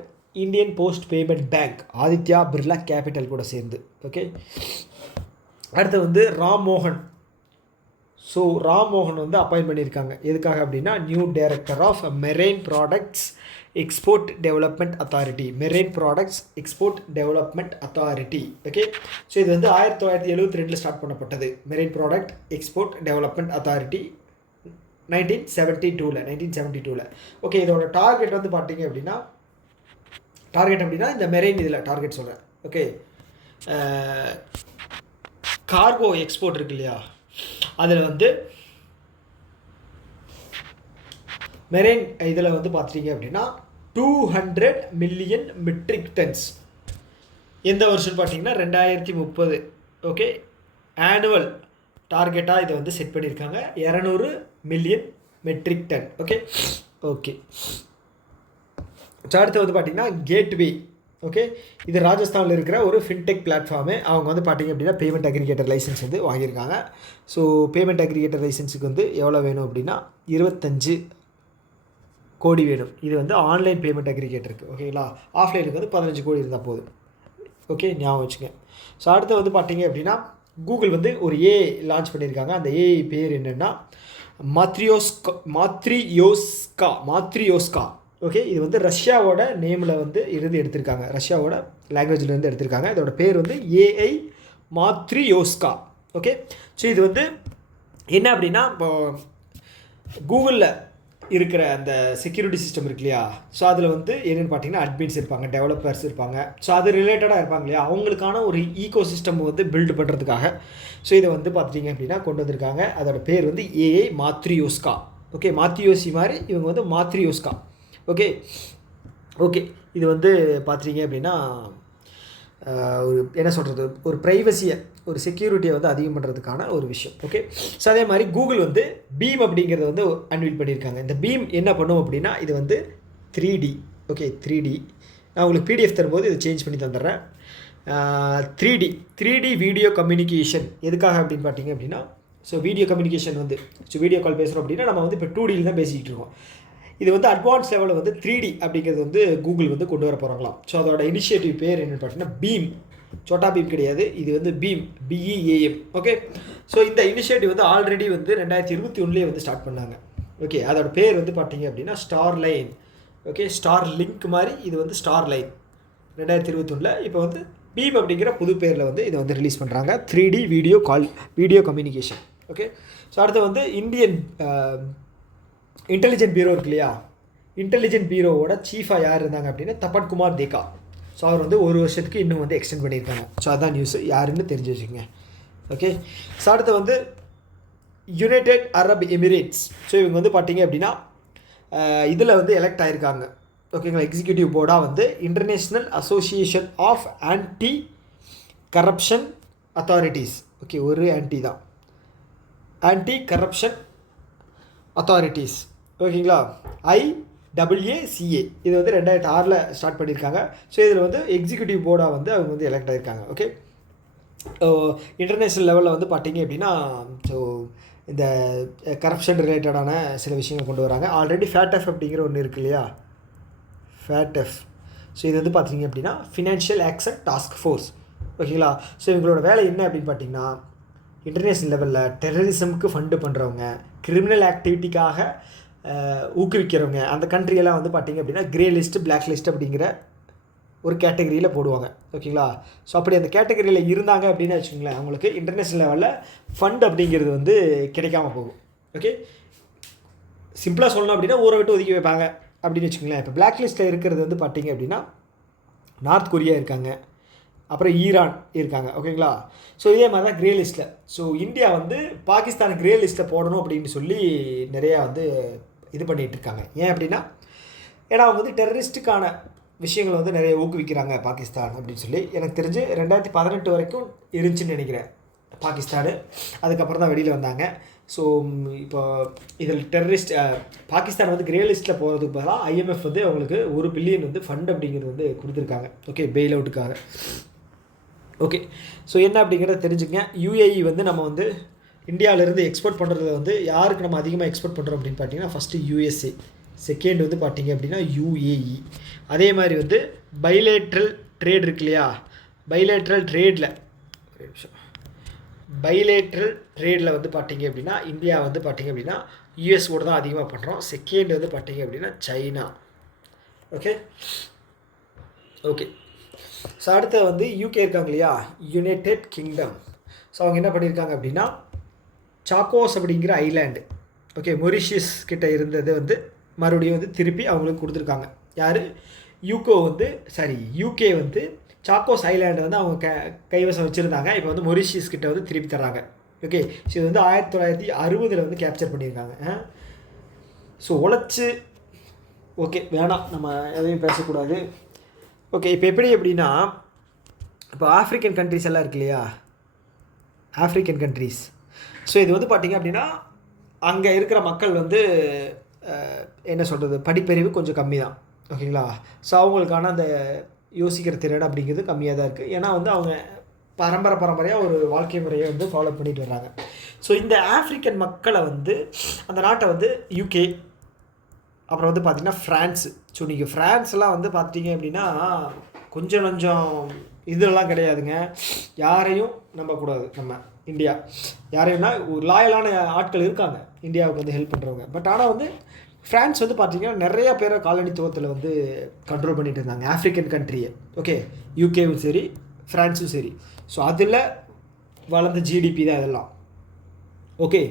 Indian post payment bank Aditya Birla capital கூட சேர்ந்து. ஓகே, அடுத்து வந்து ராம்மோகன். ஸோ ராம்மோகன் வந்து அப்பாயின்ட் பண்ணியிருக்காங்க. எதுக்காக அப்படின்னா new director of marine products export development authority. Marine products export development authority. Okay, so இது வந்து 1972 ஸ்டார்ட் பண்ணப்பட்டது. Marine product export development authority 1972. Okay, இதோட டார்கெட் வந்து பார்த்தீங்க அப்படின்னா இந்த மெரைன் இதில் டார்கெட் சொல்கிறேன். ஓகே, கார்கோ எக்ஸ்போர்ட் இருக்கு இல்லையா, அதில் வந்து மெரைன் இதில் வந்து பார்த்துட்டிங்க அப்படின்னா 200 மில்லியன் மெட்ரிக் டன்ஸ். எந்த வருஷம்னு பார்த்தீங்கன்னா 2030. ஓகே, ஆனுவல் டார்கெட்டாக இதை வந்து செட் பண்ணியிருக்காங்க 200 million metric tonne. Okay, so அடுத்து வந்து பார்த்திங்கன்னா கேட்வே. ஓகே, இது ராஜஸ்தானில் இருக்கிற ஒரு ஃபின்டெக் பிளாட்ஃபார்மு. அவங்க வந்து பார்த்திங்க அப்படின்னா பேமெண்ட் அக்ரிகேட்டர் லைசன்ஸ் வந்து வாங்கியிருக்காங்க. ஸோ பேமெண்ட் அக்ரிகேட்டர் லைசன்ஸுக்கு வந்து எவ்வளோ வேணும் அப்படின்னா 25 கோடி வேணும். இது வந்து ஆன்லைன் பேமெண்ட் அக்ரிகேட்டருக்கு. ஓகேங்களா, ஆஃப்லைனுக்கு வந்து 15 கோடி இருந்தால் போதும். ஓகே, ஞாபகம் வச்சுங்க. ஸோ அடுத்து வந்து பார்த்திங்க அப்படின்னா கூகுள் வந்து ஒரு ஏஐ லான்ச் பண்ணியிருக்காங்க. அந்த ஏஐ பேர் என்னென்னா மாத்ரியோஸ்கா. ஓகே, இது வந்து ரஷ்யாவோட நேமில் வந்து இருந்து எடுத்திருக்காங்க, ரஷ்யாவோட லாங்குவேஜ்லேருந்து எடுத்திருக்காங்க. இதோட பேர் வந்து ஏஐ மாத்ரியோஸ்கா. ஓகே, ஸோ இது வந்து என்ன அப்படின்னா இப்போ கூகுளில் இருக்கிற அந்த செக்யூரிட்டி சிஸ்டம் இருக்கு இல்லையா, ஸோ அதில் வந்து என்னென்னு பார்த்தீங்கன்னா அட்மின்ஸ் இருப்பாங்க, டெவலப்பர்ஸ் இருப்பாங்க, ஸோ அது ரிலேட்டடாக இருப்பாங்க இல்லையா, அவங்களுக்கான ஒரு ஈகோ சிஸ்டம் வந்து பில்டு பண்ணுறதுக்காக ஸோ இதை வந்து பார்த்துட்டிங்க அப்படின்னா கொண்டு வந்திருக்காங்க. அதோட பேர் வந்து ஏஐ மாத்ரியோஸ்கா. ஓகே, மாத்ரியோசி மாதிரி இவங்க வந்து மாத்ரியோஸ்கா. ஓகே ஓகே இது வந்து பார்த்துட்டிங்க அப்படின்னா ஒரு என்ன சொல்கிறது, ஒரு ப்ரைவசியை, ஒரு செக்யூரிட்டியை வந்து அதிகம் பண்ணுறதுக்கான ஒரு விஷயம். ஓகே, ஸோ அதே மாதிரி கூகுள் வந்து பீம் அப்படிங்கிறத வந்து அன்வீல் பண்ணியிருக்காங்க. இந்த பீம் என்ன பண்ணும் அப்படின்னா இது வந்து 3D. ஓகே, 3D நான் உங்களுக்கு பிடிஎஃப் தரும்போது இதை சேஞ்ச் பண்ணி தந்துடுறேன். 3D வீடியோ கம்யூனிகேஷன் எதுக்காக அப்படின்னு பார்த்தீங்க அப்படின்னா, ஸோ வீடியோ கம்யூனிகேஷன் வந்து வீடியோ கால் பேசுகிறோம் அப்படின்னா நம்ம வந்து இப்போ 2Dயில் தான் பேசிக்கிட்டு இருக்கோம். இது வந்து அட்வான்ஸ் லெவலில் வந்து 3D அப்படிங்கிறது வந்து கூகுள் வந்து கொண்டு வர போகிறாங்களாம். ஸோ அதோட இனிஷியேட்டிவ் பேர் என்னென்னு பார்த்தீங்கன்னா பீம். சோட்டா பீம் கிடையாது, இது வந்து பீம், BEAM. ஓகே, ஸோ இந்த இனிஷியேட்டிவ் வந்து ஆல்ரெடி வந்து 2021 வந்து ஸ்டார்ட் பண்ணாங்க. ஓகே, அதோட பேர் வந்து பார்த்தீங்க அப்படின்னா ஸ்டார்லைன். ஓகே, ஸ்டார் லிங்க் மாதிரி இது வந்து ஸ்டார்லைன் 2021. இப்போ வந்து பீம் அப்படிங்கிற புது பேரில் வந்து இதை வந்து ரிலீஸ் பண்ணுறாங்க. 3D video communication. Okay, so அடுத்து வந்து இந்தியன் இன்டெலிஜென்ட் பியூரோ இருக்கு இல்லையா, இன்டெலிஜென்ட் பியூரோவோட சீஃபாக யார் இருந்தாங்க அப்படின்னா தபன்குமார் தேக்கா. ஸோ அவர் வந்து ஒரு வருஷத்துக்கு இன்னும் வந்து எக்ஸ்டெண்ட் பண்ணியிருக்காங்க. ஸோ அதான் நியூஸு, யாருன்னு தெரிஞ்சு வச்சுக்கோங்க. ஓகே, ஸோ அடுத்து வந்து யுனைடெட் அரப் எமிரேட்ஸ். ஸோ இவங்க வந்து பார்த்தீங்க அப்படின்னா இதில் வந்து எலெக்ட் ஆகிருக்காங்க. ஓகேங்களா, எக்ஸிக்யூட்டிவ் போர்டாக வந்து international association of anti corruption authorities. Okay, ஒரு ஆன்டி தான், ஆன்டி கரப்ஷன் அத்தாரிட்டிஸ். ஓகேங்களா, IAACA. இது வந்து 2006 ஸ்டார்ட் பண்ணியிருக்காங்க. ஸோ இதில் வந்து எக்ஸிக்யூட்டிவ் போர்டாக வந்து அவங்க வந்து எலெக்ட் ஆகிருக்காங்க. ஓகே, இன்டர்நேஷ்னல் லெவலில் வந்து பார்த்தீங்க அப்படின்னா ஸோ இந்த கரப்ஷன் ரிலேட்டடான சில விஷயங்கள் கொண்டு வராங்க. ஆல்ரெடி FATF அப்படிங்கிற ஒன்று இருக்கு இல்லையா, FATF. ஸோ இது வந்து பார்த்தீங்க அப்படின்னா ஃபினான்ஷியல் ஆக்ஷன் டாஸ்க் ஃபோர்ஸ். ஓகேங்களா, ஸோ இவங்களோட வேலை என்ன அப்படின்னு பார்த்தீங்கன்னா இன்டர்நேஷ்னல் லெவலில் டெரரிசமுக்கு ஃபண்டு பண்ணுறவங்க, கிரிமினல் ஆக்டிவிட்டிக்காக ஊக்குவிக்கிறவங்க, அந்த கண்ட்ரியெல்லாம் வந்து பார்த்திங்க அப்படின்னா கிரே லிஸ்ட்டு, பிளாக் லிஸ்ட் அப்படிங்கிற ஒரு கேட்டகரியில் போடுவாங்க. ஓகேங்களா, ஸோ அப்படி அந்த கேட்டகரியில் இருந்தாங்க அப்படின்னு வச்சுக்கோங்களேன், அவங்களுக்கு இன்டர்நேஷ்னல் லெவலில் ஃபண்ட் அப்படிங்கிறது வந்து கிடைக்காம போகும். ஓகே, சிம்பிளாக சொல்லணும் அப்படின்னா ஊரை விட்டு ஒதுக்கி வைப்பாங்க அப்படின்னு வச்சுக்கோங்களேன். இப்போ பிளாக் லிஸ்ட்டில் இருக்கிறது வந்து பார்த்திங்க அப்படின்னா நார்த் கொரியா இருக்காங்க, அப்புறம் ஈரான் இருக்காங்க. ஓகேங்களா, ஸோ இதே மாதிரி தான் கிரே லிஸ்ட்டில். ஸோ இந்தியா வந்து பாகிஸ்தான் கிரே லிஸ்ட்டில் போடணும் அப்படின்னு சொல்லி நிறையா வந்து இது பண்ணிகிட்டு இருக்காங்க. ஏன் அப்படின்னா ஏன்னா அவங்க வந்து டெரரிஸ்ட்டுக்கான விஷயங்களை வந்து நிறைய ஊக்குவிக்கிறாங்க பாகிஸ்தான் அப்படின்னு சொல்லி. எனக்கு தெரிஞ்சு 2018 வரைக்கும் இருந்துச்சுன்னு நினைக்கிறேன் பாகிஸ்தானு. அதுக்கப்புறம் தான் வெளியில் வந்தாங்க. ஸோ இப்போ இதில் பாகிஸ்தான் வந்து கிரே லிஸ்ட்டில் போகிறதுக்கு பதிலாக IMF வந்து அவங்களுக்கு $1 பில்லியன் வந்து ஃபண்ட் அப்படிங்கிறது வந்து கொடுத்துருக்காங்க. ஓகே, பெயில் அவுட்டுக்காக. ஓகே, ஸோ என்ன அப்படிங்கிறத தெரிஞ்சுங்க. UAE வந்து நம்ம வந்து இந்தியாவிலேருந்து எக்ஸ்போர்ட் பண்ணுறதுல வந்து யாருக்கு நம்ம அதிகமாக எக்ஸ்போர்ட் பண்ணுறோம் அப்படின்னு பார்த்தீங்கன்னா ஃபஸ்ட்டு USA, செகண்ட் வந்து பார்த்தீங்க அப்படின்னா UAE. அதே மாதிரி வந்து பைலேட்ரல் ட்ரேட் இருக்கு இல்லையா, பைலேட்ரல் ட்ரேடில் வந்து பார்த்தீங்க அப்படின்னா இந்தியா வந்து பார்த்தீங்க அப்படின்னா யூஎஸோட தான் அதிகமாக பண்ணுறோம். செகண்ட் வந்து பார்த்தீங்க அப்படின்னா சைனா. ஓகே, ஸோ அடுத்து வந்து UK இருக்காங்க இல்லையா, யுனைடெட் கிங்டம். ஸோ அவங்க என்ன பண்ணியிருக்காங்க அப்படின்னா சாக்கோஸ் அப்படிங்கிற ஐலாண்டு, ஓகே, மொரிஷியஸ் கிட்ட இருந்தது வந்து மறுபடியும் வந்து திருப்பி அவங்களுக்கு கொடுத்துருக்காங்க. யார், UK வந்து சாக்கோஸ் ஐலாண்டை வந்து அவங்க கைவசம் வச்சுருந்தாங்க. இப்போ வந்து மொரிஷியஸ் கிட்ட வந்து திருப்பி தராங்க. ஓகே, ஸோ இது வந்து 1960 வந்து கேப்சர் பண்ணியிருக்காங்க. ஸோ உழைச்சி ஓகே வேணாம், நம்ம எதையும் பேசக்கூடாது. ஓகே, இப்போ எப்படி அப்படின்னா இப்போ ஆஃப்ரிக்கன் கண்ட்ரிஸ் எல்லாம் இருக்கு இல்லையா, ஆஃப்ரிக்கன் கண்ட்ரிஸ். ஸோ இது வந்து பார்த்திங்க அப்படின்னா அங்கே இருக்கிற மக்கள் வந்து என்ன சொல்கிறது, படிப்பறிவு கொஞ்சம் கம்மி தான். ஓகேங்களா. ஸோ அவங்களுக்கான அந்த யோசிக்கிற திறன் அப்படிங்கிறது கம்மியாக தான் இருக்குது. ஏன்னா வந்து அவங்க பரம்பரையாக ஒரு வாழ்க்கை முறையை வந்து ஃபாலோ பண்ணிட்டு வர்றாங்க. ஸோ இந்த ஆஃப்ரிக்கன் மக்களை வந்து அந்த நாட்டை வந்து யூகே, அப்புறம் வந்து பார்த்திங்கன்னா ஃப்ரான்ஸு. ஸோ நீங்கள் ஃப்ரான்ஸ்லாம் வந்து பார்த்திங்க அப்படின்னா கொஞ்சம் இதெல்லாம் கிடையாதுங்க. யாரையும் நம்பக்கூடாது நம்ம இந்தியா. யாரையும்னா ஒரு லாயலான ஆட்கள் இருக்காங்க இந்தியாவுக்கு வந்து ஹெல்ப் பண்ணுறவங்க. பட் ஆனால் வந்து ஃப்ரான்ஸ் வந்து பார்த்திங்கன்னா நிறையா பேரை காலனித்துவத்தில் வந்து கண்ட்ரோல் பண்ணிகிட்டு இருந்தாங்க ஆஃப்ரிக்கன் கண்ட்ரியை. ஓகே, யூகேவும் சரி ஃப்ரான்ஸும் சரி. ஸோ அதில் வளர்ந்த ஜிடிபி தான் இதெல்லாம். ஓகே,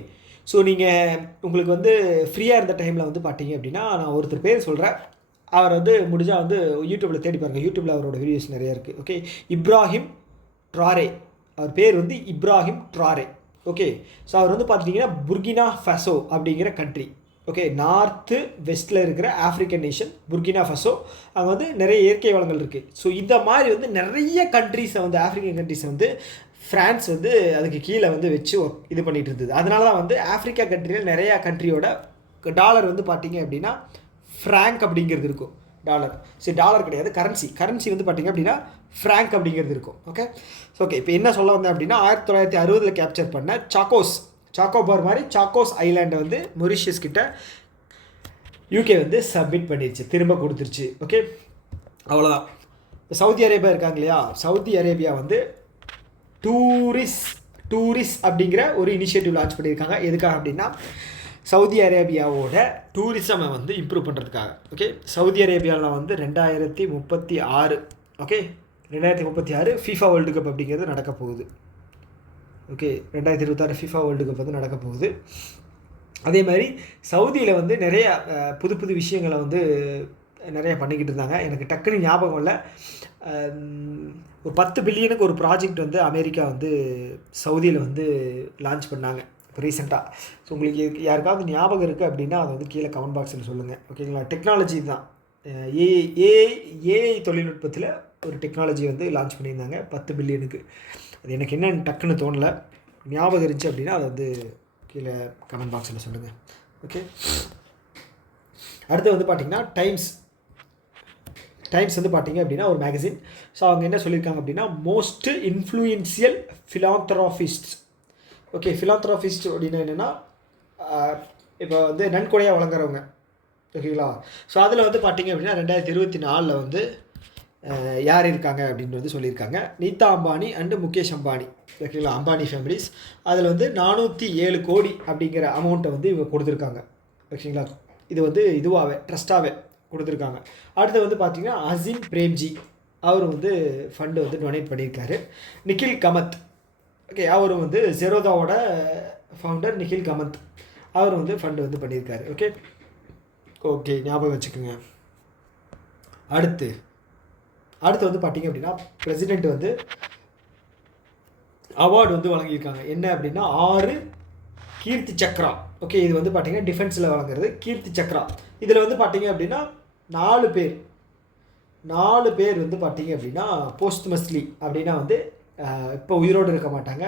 ஸோ நீங்கள் உங்களுக்கு வந்து ஃப்ரீயாக இருந்த டைமில் வந்து பார்த்தீங்க அப்படின்னா நான் ஒருத்தர் பேர் சொல்கிறேன். அவர் வந்து முடிஞ்சால் வந்து யூடியூப்பில் தேடி பாருங்கள். யூடியூப்பில் அவரோட வீடியோஸ் நிறையா இருக்குது. ஓகே, இப்ராஹிம் ட்ராரே. அவர் பேர் வந்து இப்ராஹிம் ட்ராரே. ஓகே, ஸோ அவர் வந்து பார்த்திங்கன்னா புர்கினா ஃபெசோ அப்படிங்கிற கண்ட்ரி. ஓகே, நார்த்து வெஸ்ட்டில் இருக்கிற ஆஃப்ரிக்கன் நேஷன் புர்கினா ஃபெசோ. அங்கே வந்து நிறைய இயற்கை வளங்கள் இருக்குது. ஸோ இந்த மாதிரி வந்து நிறைய கண்ட்ரிஸை வந்து ஆஃப்ரிக்கன் கண்ட்ரிஸை வந்து ஃப்ரான்ஸ் வந்து அதுக்கு கீழே வந்து வச்சு இது பண்ணிகிட்டு இருந்தது. அதனால தான் வந்து ஆஃப்ரிக்கா கண்ட்ரியில் நிறையா கண்ட்ரியோட டாலர் வந்து பார்த்திங்க அப்படின்னா ஃப்ராங்க் அப்படிங்கிறது இருக்கும். டாலர் சரி, டாலர் கிடையாது, கரன்சி வந்து பார்த்திங்க அப்படின்னா ஃப்ராங்க் அப்படிங்கிறது இருக்கும். ஓகே, இப்போ என்ன சொல்ல வந்தேன் அப்படின்னா 1960 கேப்சர் பண்ண சாக்கோபார் மாதிரி சாக்கோஸ் ஐலாண்டை வந்து மொரிஷியஸ் கிட்ட யூகே வந்து சப்மிட் பண்ணிடுச்சு, திரும்ப கொடுத்துருச்சு. ஓகே, அவ்வளோதான். இப்போ சவுதி அரேபியா இருக்காங்க இல்லையா, சவுதி அரேபியா வந்து டூரிஸ்ட் அப்படிங்கிற ஒரு இனிஷியேட்டிவ் லான்ச் பண்ணியிருக்காங்க. எதுக்காக அப்படின்னா சவுதி அரேபியாவோட டூரிசமை வந்து இம்ப்ரூவ் பண்ணுறதுக்காக. ஓகே, சவுதி அரேபியாவில் வந்து 2036 ஓகே 2036 FIFA வேர்ல்டு கப் அப்படிங்கிறது நடக்க போகுது. ஓகே, 2026 FIFA வேர்ல்டு கப் வந்து நடக்க போகுது. அதே மாதிரி சவுதியில் வந்து நிறைய புது விஷயங்களை வந்து நிறைய பண்ணிக்கிட்டு இருந்தாங்க. எனக்கு டக்குன்னு ஞாபகம் இல்லை. ஒரு 10 பில்லியனுக்கு ஒரு ப்ராஜெக்ட் வந்து அமெரிக்கா வந்து சவுதியில் வந்து லான்ச் பண்ணாங்க இப்போ ரீசெண்டாக. ஸோ உங்களுக்கு யாருக்காவது ஞாபகம் இருக்குது அப்படின்னா அதை வந்து கீழே கமெண்ட் பாக்ஸில் சொல்லுங்கள். ஓகேங்களா, டெக்னாலஜி தான். ஏஐ தொழில்நுட்பத்தில் ஒரு டெக்னாலஜி வந்து லான்ச் பண்ணியிருந்தாங்க 10 பில்லியனுக்கு. அது எனக்கு என்னென்னு டக்குன்னு தோணலை. ஞாபகம் இருந்துச்சு அப்படின்னா அதை வந்து கீழே கமெண்ட் பாக்ஸில் சொல்லுங்கள். ஓகே, அடுத்து வந்து பார்த்திங்கன்னா டைம்ஸ் வந்து பார்த்திங்க அப்படின்னா ஒரு மேகசின். ஸோ அவங்க என்ன சொல்லியிருக்காங்க அப்படின்னா மோஸ்ட் இன்ஃப்ளூயன்சியல் ஃபிலாந்த்ராபிஸ்ட்ஸ். ஓகே, ஃபிலாந்த்ராபிஸ்ட் அப்படின்னா என்னென்னா இப்போ வந்து நன்கொடையாக வழங்குறவங்க. ஓகேங்களா, ஸோ அதில் வந்து பார்த்திங்க அப்படின்னா 2024 வந்து யார் இருக்காங்க அப்படின்னு வந்து சொல்லியிருக்காங்க. நீதா அம்பானி அண்டு முகேஷ் அம்பானி. ஓகேங்களா, அம்பானி ஃபேமிலிஸ். அதில் வந்து 407 கோடி அப்படிங்கிற அமௌண்ட்டை வந்து இவங்க கொடுத்துருக்காங்க. ஓகேங்களா, இது வந்து இதுவாகவே ட்ரஸ்ட்டாகவே கொடுத்துருக்காங்க. அடுத்து வந்து பார்த்திங்கன்னா அசிம் பிரேம்ஜி, அவர் வந்து ஃபண்டு வந்து டொனேட் பண்ணியிருக்காரு. நிகில் கமத், ஓகே, அவர் வந்து ஜெரோதாவோட ஃபவுண்டர் நிகில் கமத், அவர் வந்து ஃபண்டு வந்து பண்ணியிருக்காரு. ஓகே, ஞாபகம் வச்சுக்கோங்க. அடுத்து வந்து பார்த்திங்க அப்படின்னா பிரசிடெண்ட் வந்து அவார்டு வந்து வழங்கியிருக்காங்க. என்ன அப்படின்னா 6 கீர்த்தி சக்ரா. ஓகே, இது வந்து பார்த்திங்கன்னா டிஃபென்ஸில் வழங்குறது கீர்த்தி சக்ரா. இதில் வந்து பார்த்திங்க அப்படின்னா 4 பேர் வந்து பார்த்திங்க அப்படின்னா போஸ்ட்மஸ்லி அப்படின்னா வந்து இப்போ உயிரோடு இருக்க மாட்டாங்க.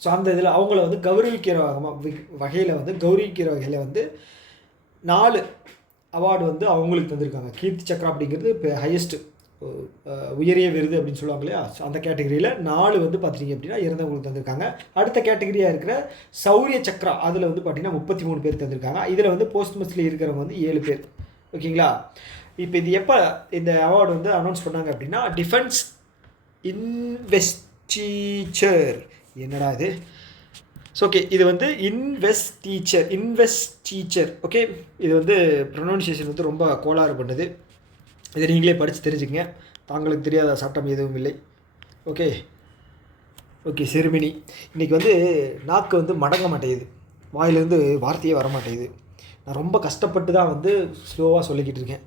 ஸோ அந்த இதில் அவங்கள வந்து கௌரவிக்கிற வகையில் வந்து 4 அவார்டு வந்து அவங்களுக்கு தந்திருக்காங்க. கீர்த்தி சக்ரா அப்படிங்கிறது இப்போ ஹையஸ்ட்டு உயரிய விருது அப்படின்னு சொல்லுவாங்க இல்லையா, ஸோ அந்த கேட்டகரியில் 4 வந்து பார்த்திங்க அப்படின்னா இறந்தவங்களுக்கு தந்திருக்காங்க. அடுத்த கேட்டகரியாக இருக்கிற சௌரிய சக்ரா, அதில் வந்து பார்த்திங்கன்னா 33 பேர் தந்திருக்காங்க. இதில் வந்து போஸ்ட்மஸ்லி இருக்கிறவங்க வந்து 7 பேர். ஓகேங்களா, இப்போ இது எப்போ இந்த அவார்டு வந்து அனௌன்ஸ் பண்ணாங்க அப்படின்னா டிஃபென்ஸ் இன்வெஸ்டீச்சர், என்னடா இது. ஸோ ஓகே, இது வந்து இன்வெஸ்டீச்சர். ஓகே, இது வந்து ப்ரொனவுன்சியேஷன் வந்து ரொம்ப கோளாறு பண்ணுது. இதை நீங்களே படித்து தெரிஞ்சுக்கங்க. தாங்களுக்கு தெரியாத சட்டம் எதுவும் இல்லை. ஓகே, செருமினி. இன்றைக்கி வந்து நாக்கு வந்து மடங்க மாட்டேங்குது, வாயிலேருந்து வார்த்தையே வர மாட்டேங்குது. நான் ரொம்ப கஷ்டப்பட்டு தான் வந்து ஸ்லோவாக சொல்லிக்கிட்டு இருக்கேன்.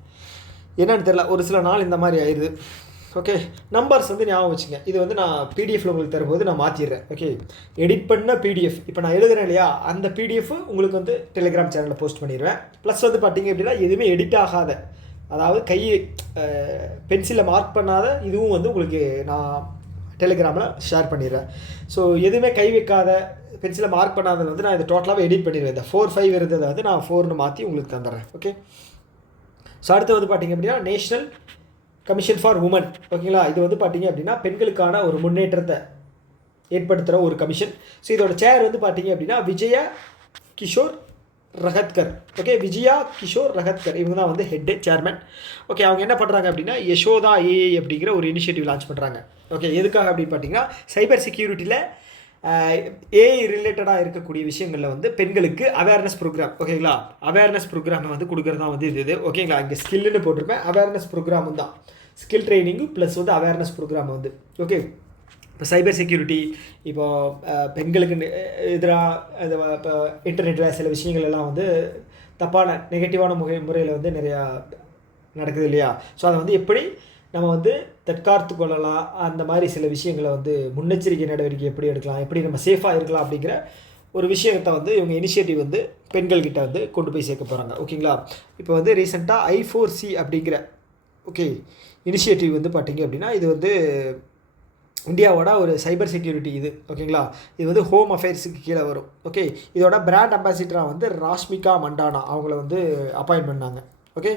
என்னென்னு தெரில, ஒரு சில நாள் இந்த மாதிரி ஆயிடுது. ஓகே, நம்பர்ஸ் வந்து ஞாபகம் வச்சுங்க. இது வந்து நான் பிடிஎஃப்ல உங்களுக்கு தரும்போது நான் மாற்றிடுறேன். ஓகே, எடிட் பண்ண பிடிஎஃப் இப்போ நான் எழுதுறேன் இல்லையா, அந்த பிடிஎஃப் உங்களுக்கு வந்து டெலிகிராம் சேனலில் போஸ்ட் பண்ணிடுவேன். ப்ளஸ் வந்து பார்த்திங்க அப்படின்னா எதுவுமே எடிட் ஆகாத, அதாவது பென்சிலில் மார்க் பண்ணாத இதுவும் வந்து உங்களுக்கு நான் டெலிகிராமில் ஷேர் பண்ணிடுறேன். ஸோ எதுவுமே கை வைக்காத பென்சிலில் மார்க் பண்ணாதது வந்து நான் இதை டோட்டலாகவே எடிட் பண்ணிடுவேன். இந்த 4, 5 இருந்ததை வந்து நான் 4ன்னு மாற்றி உங்களுக்கு தந்துடுறேன். ஓகே, ஸோ அடுத்து வந்து பார்த்திங்க அப்படின்னா நேஷ்னல் கமிஷன் ஃபார் உமன். ஓகேங்களா, இது வந்து பார்த்திங்க அப்படின்னா பெண்களுக்கான ஒரு முன்னேற்றத்தை ஏற்படுத்துகிற ஒரு கமிஷன். ஸோ இதோட சேர் வந்து பார்த்திங்க அப்படின்னா விஜயா கிஷோர் ரஹத்கர். ஓகே, விஜயா கிஷோர் ரஹத்கர் இவங்க தான் வந்து ஹெட்டு சேர்மன். ஓகே, அவங்க என்ன பண்ணுறாங்க அப்படின்னா யசோதா ஏஐ அப்படிங்கிற ஒரு இனிஷியேட்டிவ் லான்ச் பண்ணுறாங்க. ஓகே, எதுக்காக அப்படின்னு பார்த்தீங்கன்னா சைபர் செக்யூரிட்டியில் ஏஐ ரிலேட்டடாக இருக்கக்கூடிய விஷயங்களில் வந்து பெண்களுக்கு அவேர்னஸ் ப்ரோக்ராம். ஓகேங்களா, அவேர்னஸ் ப்ரோக்ராமை வந்து கொடுக்குறது தான் வந்து இது. ஓகேங்களா, இங்கே ஸ்கில்லுன்னு போட்டிருப்பேன், அவேர்னஸ் ப்ரோக்ராம் தான். ஸ்கில் ட்ரைனிங்கு ப்ளஸ் வந்து அவேர்னஸ் ப்ரோக்ராம் வந்து. ஓகே, இப்போ சைபர் செக்யூரிட்டி இப்போது பெண்களுக்கு எதிராக இப்போ இன்டர்நெட்டில் சில விஷயங்கள் எல்லாம் வந்து தப்பான நெகட்டிவான முறையில் வந்து நிறையா நடக்குது இல்லையா. ஸோ அதை வந்து எப்படி நம்ம வந்து தற்காத்து கொள்ளலாம், அந்த மாதிரி சில விஷயங்களை வந்து முன்னெச்சரிக்கை நடவடிக்கை எப்படி எடுக்கலாம், எப்படி நம்ம சேஃபாக இருக்கலாம் அப்படிங்கிற ஒரு விஷயத்தை வந்து இவங்க இனிஷியேட்டிவ் வந்து பெண்கள்கிட்ட வந்து கொண்டு போய் சேர்க்க போகிறாங்க. ஓகேங்களா, இப்போ வந்து ரீசெண்டாக I4C அப்படிங்கிற ஓகே இனிஷியேட்டிவ் வந்து பார்த்திங்க அப்படின்னா இது வந்து இந்தியாவோட ஒரு சைபர் செக்யூரிட்டி இது. ஓகேங்களா, இது வந்து ஹோம் அஃபேர்ஸுக்கு கீழே வரும். ஓகே, இதோட பிராண்ட் அம்பாசிடராக வந்து ராஷ்மிகா மண்டானா அவங்கள வந்து அப்பாயின்ட் பண்ணாங்க. ஓகே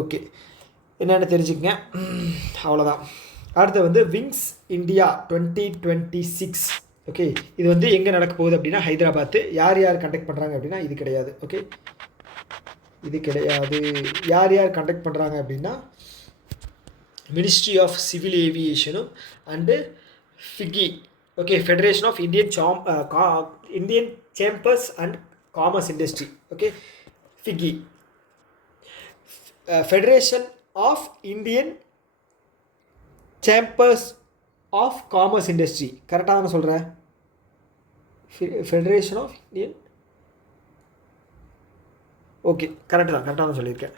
ஓகே என்னென்னு தெரிஞ்சுக்கங்க, அவ்வளோதான். அடுத்து வந்து விங்ஸ் இந்தியா 2026. ஓகே, இது வந்து எங்கே நடக்க போகுது அப்படின்னா ஹைதராபாத்து. யார் யார் கண்டக்ட் பண்ணுறாங்க அப்படின்னா இது கிடையாது. ஓகே, இது கிடையாது. யார் யார் கண்டக்ட் பண்ணுறாங்க அப்படின்னா மினிஸ்ட்ரி ஆஃப் சிவில் ஏவியேஷனும் and FICCI. Okay, federation of Indian chambers and commerce industry. Okay, FICCI federation of Indian chambers of commerce industry. கரெக்டாக தானே சொல்கிறேன்? Federation of Indian. ஓகே, கரெக்டாக தான் சொல்லியிருக்கேன்.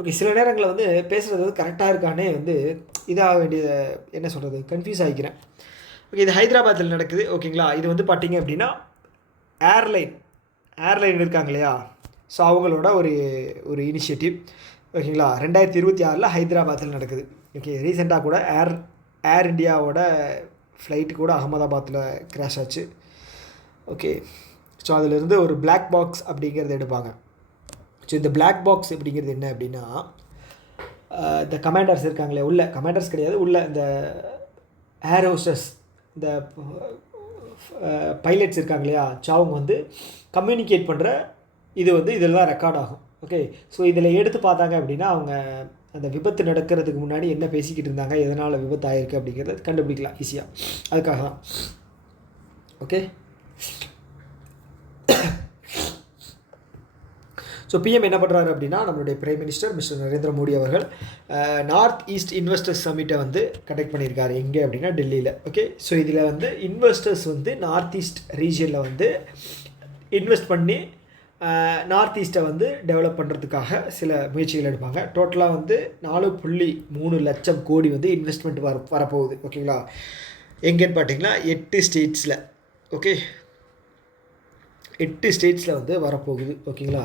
ஓகே, சில நேரங்களில் வந்து பேசுகிறது வந்து கரெக்டாக இருக்கானே வந்து இதாக வேண்டியது என்ன சொல்கிறது கன்ஃபியூஸ் ஆகிக்கிறேன். ஓகே, இது ஹைதராபாத்தில் நடக்குது. ஓகேங்களா, இது வந்து பார்த்திங்க அப்படின்னா ஏர்லைன் இருக்காங்க இல்லையா, ஸோ அவங்களோட ஒரு இனிஷியேட்டிவ். ஓகேங்களா, 2026 ஹைதராபாத்தில் நடக்குது. ஓகே, ரீசெண்டாக கூட ஏர் இண்டியாவோட ஃப்ளைட்டு கூட அகமதாபாத்தில் கிராஷ் ஆச்சு. ஓகே, ஸோ அதிலிருந்து ஒரு பிளாக் பாக்ஸ் அப்படிங்கிறது எடுப்பாங்க. ஸோ இந்த பிளாக் பாக்ஸ் அப்படிங்கிறது என்ன அப்படின்னா இந்த கமாண்டர்ஸ் இருக்காங்களே, உள்ள கமாண்டர்ஸ் கிடையாது, உள்ள இந்த ஏர் ஹோஸ்டர்ஸ், இந்த பைலட்ஸ் இருக்காங்க இல்லையா, ஸோ அவங்க வந்து கம்யூனிகேட் பண்ணுற இது வந்து இதில் தான் ரெக்கார்ட் ஆகும். ஓகே, ஸோ இதில் எடுத்து பார்த்தாங்க அப்படின்னா அவங்க அந்த விபத்து நடக்கிறதுக்கு முன்னாடி என்ன பேசிக்கிட்டு இருந்தாங்க, எதனால் விபத்து ஆகிருக்கு அப்படிங்கிறத கண்டுபிடிக்கலாம் ஈஸியாக. அதுக்காக தான். ஓகே, ஸோ பிஎம் என்ன பண்ணுறாரு அப்படின்னா நம்மளுடைய prime minister mister Narendra Modi அவர்கள் நார்த் ஈஸ்ட் இன்வெஸ்டர்ஸ் சமிட்டை வந்து கண்டக்ட் பண்ணியிருக்காரு. எங்கே அப்படின்னா டெல்லியில். ஓகே, ஸோ இதில் வந்து இன்வெஸ்டர்ஸ் வந்து நார்த் ஈஸ்ட் ரீஜியனில் வந்து இன்வெஸ்ட் பண்ணி நார்த் ஈஸ்ட்டை வந்து டெவலப் பண்ணுறதுக்காக சில முயற்சிகள் எடுப்பாங்க. டோட்டலாக வந்து 4.3 லட்சம் கோடி வந்து இன்வெஸ்ட்மெண்ட் வரப்போகுது. ஓகேங்களா, எங்கேன்னு பார்த்தீங்கன்னா 8 ஸ்டேட்ஸில். ஓகே, 8 ஸ்டேட்ஸில் வந்து வரப்போகுது. ஓகேங்களா,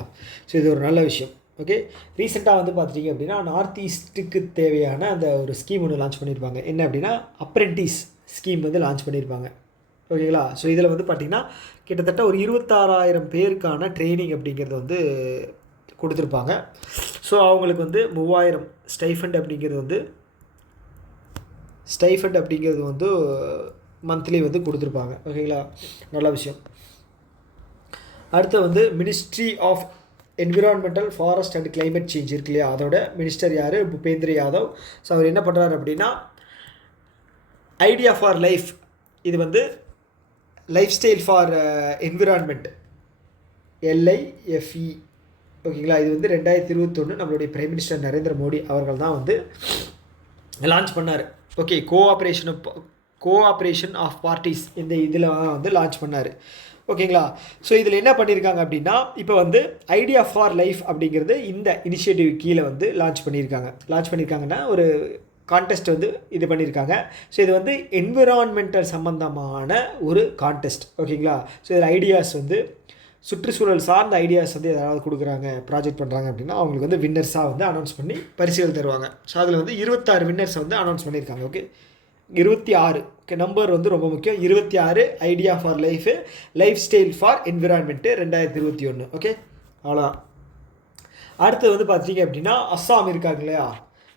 ஸோ இது ஒரு நல்ல விஷயம். ஓகே, ரீசெண்டாக வந்து பார்த்துட்டிங்க அப்படின்னா நார்த் ஈஸ்ட்டுக்கு தேவையான அந்த ஒரு ஸ்கீம் ஒன்று லான்ச் பண்ணியிருப்பாங்க. என்ன அப்படின்னா அப்ரெண்டிஸ் ஸ்கீம் வந்து லான்ச் பண்ணியிருப்பாங்க. ஓகேங்களா, ஸோ இதில் வந்து பார்த்திங்கன்னா கிட்டத்தட்ட ஒரு 26,000 பேருக்கான ட்ரைனிங் அப்படிங்கிறது வந்து கொடுத்துருப்பாங்க. ஸோ அவங்களுக்கு வந்து 3000 ஸ்டைஃபண்ட் அப்படிங்கிறது வந்து மந்த்லி வந்து கொடுத்துருப்பாங்க. ஓகேங்களா, நல்ல விஷயம். அடுத்து வந்து ministry of environmental forest and climate change இருக்கு இல்லையா, அதோட மினிஸ்டர் யார்? பூபேந்திர யாதவ். ஸோ அவர் என்ன பண்ணுறாரு அப்படின்னா ஐடியா ஃபார் லைஃப், இது வந்து life style for environment LIFE. ஓகேங்களா, இது வந்து 2021 நம்மளுடைய பிரைம் மினிஸ்டர் நரேந்திர மோடி அவர்கள் தான் வந்து லான்ச் பண்ணார். ஓகே, கோஆப்ரேஷன் ஆஃப் பார்ட்டிஸ் இந்த இதில் வந்து லான்ச் பண்ணார். ஓகேங்களா, ஸோ இதில் என்ன பண்ணியிருக்காங்க அப்படின்னா இப்போ வந்து ஐடியா ஃபார் லைஃப் அப்படிங்கிறது இந்த இனிஷியேட்டிவ் கீழே வந்து லான்ச் பண்ணியிருக்காங்கன்னா ஒரு கான்டெஸ்ட் வந்து இது பண்ணியிருக்காங்க. ஸோ இது வந்து என்விரான்மெண்டல் சம்மந்தமான ஒரு கான்டெஸ்ட். ஓகேங்களா, ஸோ இதில் ஐடியாஸ் வந்து சுற்றுச்சூழல் சார்ந்த ஐடியாஸ் வந்து ஏதாவது கொடுக்குறாங்க, ப்ராஜெக்ட் பண்ணுறாங்க அப்படின்னா அவங்களுக்கு வந்து வின்னர்ஸாக வந்து அனௌன்ஸ் பண்ணி பரிசுகள் தருவாங்க. ஸோ அதில் வந்து 26 வின்னர்ஸ் வந்து அனௌன்ஸ் பண்ணியிருக்காங்க. ஓகே, 26. ஓகே, நம்பர் வந்து ரொம்ப முக்கியம். 26 idea for life style for environment 2021. Okay, அவ்வளோதான். அடுத்து வந்து பார்த்தீங்க அப்படின்னா அஸ்ஸாம் இருக்காங்க இல்லையா,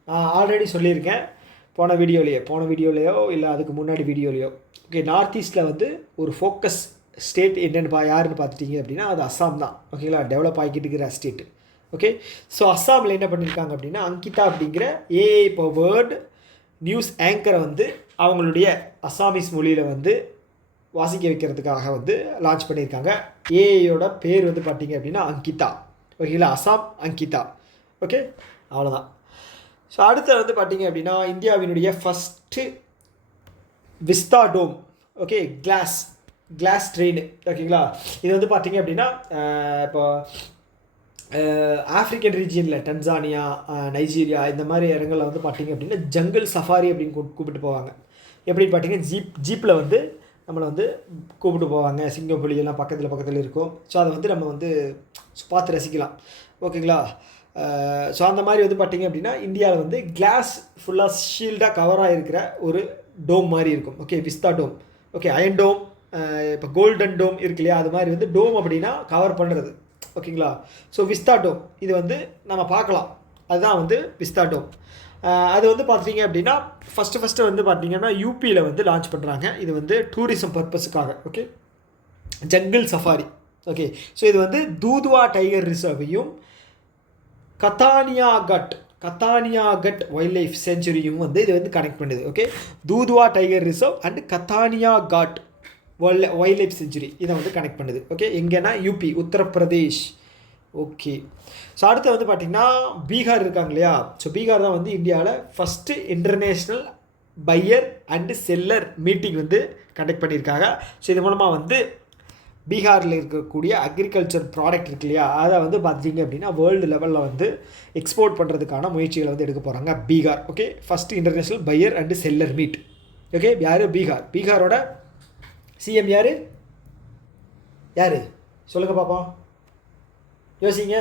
நான் ஆல்ரெடி சொல்லியிருக்கேன் போன வீடியோலையோ இல்லை அதுக்கு முன்னாடி வீடியோலையோ. ஓகே, நார்த் ஈஸ்ட்டில் வந்து ஒரு ஃபோக்கஸ் ஸ்டேட் என்னென்னு யாருன்னு பார்த்துட்டிங்க அப்படின்னா அது அஸ்ஸாம் தான். ஓகேங்களா, டெவலப் ஆகிக்கிட்டு இருக்கிற ஸ்டேட்டு. ஓகே, ஸோ அஸ்ஸாமில் என்ன பண்ணியிருக்காங்க அப்படின்னா அங்கிதா அப்படிங்கிற ஏஐ பவர்டு நியூஸ் ஆங்கரை வந்து அவங்களுடைய அஸ்ஸாமீஸ் மொழியில் வந்து வாசிக்க வைக்கிறதுக்காக வந்து லான்ச் பண்ணியிருக்காங்க. ஏஐயோட பேர் வந்து பார்த்தீங்க அப்படின்னா அங்கிதா. ஓகேங்களா, அஸ்ஸாம் அங்கிதா. ஓகே, அவ்வளோதான். ஸோ அடுத்து வந்து பார்த்தீங்க அப்படின்னா இந்தியாவினுடைய first vista dome. Okay, glass train. ஓகேங்களா, இது வந்து பார்த்தீங்க அப்படின்னா இப்போ ஆஃப்ரிக்கன் ரீஜியனில் டன்சானியா, நைஜீரியா இந்த மாதிரி இடங்களில் வந்து பார்த்திங்க அப்படின்னா ஜங்கிள் சஃபாரி அப்படின்னு கூப்பிட்டு போவாங்க. எப்படின்னு பார்த்தீங்கன்னா ஜீப்பில் வந்து நம்மளை வந்து கூப்பிட்டு போவாங்க. சிங்கம் புலி எல்லாம் பக்கத்தில் இருக்கும். ஸோ அதை வந்து நம்ம வந்து பார்த்து ரசிக்கலாம். ஓகேங்களா, ஸோ அந்த மாதிரி வந்து பார்த்திங்க அப்படின்னா இந்தியாவில் வந்து கிளாஸ் ஃபுல்லாக ஷீல்டாக கவராக இருக்கிற ஒரு டோம் மாதிரி இருக்கும். Okay, Vista dome. Okay, iron டோம், இப்போ கோல்டன் டோம் இருக்கு இல்லையா, அது மாதிரி வந்து டோம் அப்படின்னா கவர் பண்ணுறது. ஓகேங்களா, ஸோ விஸ்தா டோம் இது வந்து நம்ம பார்க்கலாம். அதுதான் வந்து விஸ்தா டோம். அது வந்து பார்த்தீங்க அப்படின்னா ஃபஸ்ட்டு வந்து பார்த்தீங்கன்னா யூபியில் வந்து லான்ச் பண்ணுறாங்க. இது வந்து டூரிசம் பர்பஸுக்காக. Okay, jungle safari. Okay, so இது வந்து தூதுவா டைகர் ரிசர்வையும் கத்தானியா கட் வைல்ட் லைஃப் சென்ச்சுரியும் வந்து இது வந்து கனெக்ட் பண்ணுது. Okay, Dudhwa tiger reserve and Katarniaghat wildlife sanctuary இதை வந்து கனெக்ட் பண்ணுது. ஓகே, எங்கன்னா யூபி, உத்தரப்பிரதேஷ். ஓகே, ஸோ அடுத்து வந்து பார்த்திங்கன்னா பீகார் இருக்காங்க இல்லையா. ஸோ பீகார் தான் வந்து இந்தியாவில் first international buyer and seller meeting வந்து கண்டக்ட் பண்ணியிருக்காங்க. ஸோ இது மூலமாக வந்து பீகாரில் இருக்கக்கூடிய அக்ரிகல்ச்சர் ப்ராடக்ட் இருக்கு இல்லையா, அதை வந்து பார்த்திங்க அப்படின்னா வேர்ல்டு லெவலில் வந்து எக்ஸ்போர்ட் பண்ணுறதுக்கான முயற்சிகளை வந்து எடுக்க போகிறாங்க Bihar. Okay, first international buyer and seller meet. Okay, யார்? பீகாரோட சிஎம் யார் சொல்லுங்கள் பார்ப்போம், யோசிங்க.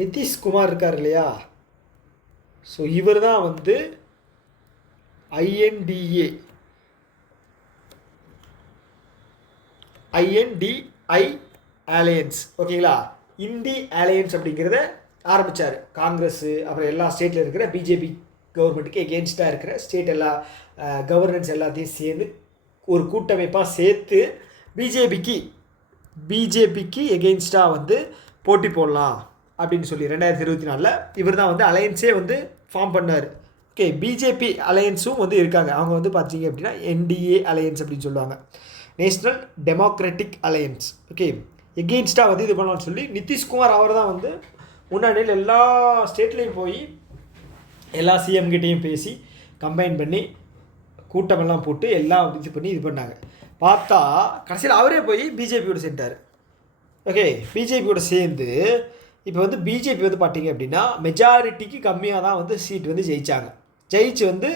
நிதிஷ்குமார் இருக்கார் இல்லையா. ஸோ இவர் தான் வந்து ஐஎன்டிஐ அலையன்ஸ். ஓகேங்களா, இண்டி அலையன்ஸ் அப்படிங்கிறத ஆரம்பித்தார். காங்கிரஸ் அப்புறம் எல்லா ஸ்டேட்டில் இருக்கிற பிஜேபி கவர்மெண்ட்டுக்கு எகென்ஸ்டாக இருக்கிற ஸ்டேட் எல்லா கவர்னன்ஸ் எல்லாத்தையும் சேர்ந்து ஒரு கூட்டமைப்பாக சேர்த்து பிஜேபிக்கு எகெயின்ஸ்டாக வந்து போட்டி போடலாம் அப்படின்னு சொல்லி 2024 இவர் தான் வந்து அலையன்ஸே வந்து ஃபார்ம் பண்ணார். ஓகே, பிஜேபி அலையன்ஸும் வந்து இருக்காங்க. அவங்க வந்து பார்த்தீங்க அப்படின்னா என்டிஏ அலையன்ஸ் அப்படின்னு சொல்லுவாங்க, நேஷ்னல் டெமோக்ராட்டிக் அலையன்ஸ். ஓகே, எகெயின்ஸ்டாக வந்து இது பண்ணலாம்னு சொல்லி நிதிஷ்குமார் அவர் தான் வந்து முன்னாடியில் எல்லா ஸ்டேட்லேயும் போய் எல்லா சிஎம்கிட்டையும் பேசி கம்பைன் பண்ணி கூட்டமெல்லாம் போட்டு எல்லாம் இது பண்ணி இது பண்ணாங்க. பார்த்தா கடைசியில் அவரே போய் பிஜேபியோட சேர்ந்தார். ஓகே, பிஜேபியோட சேர்ந்து இப்போ வந்து பிஜேபி வந்து பார்த்தீங்க அப்படின்னா மெஜாரிட்டிக்கு கம்மியாக தான் வந்து சீட் வந்து ஜெயிச்சு வந்து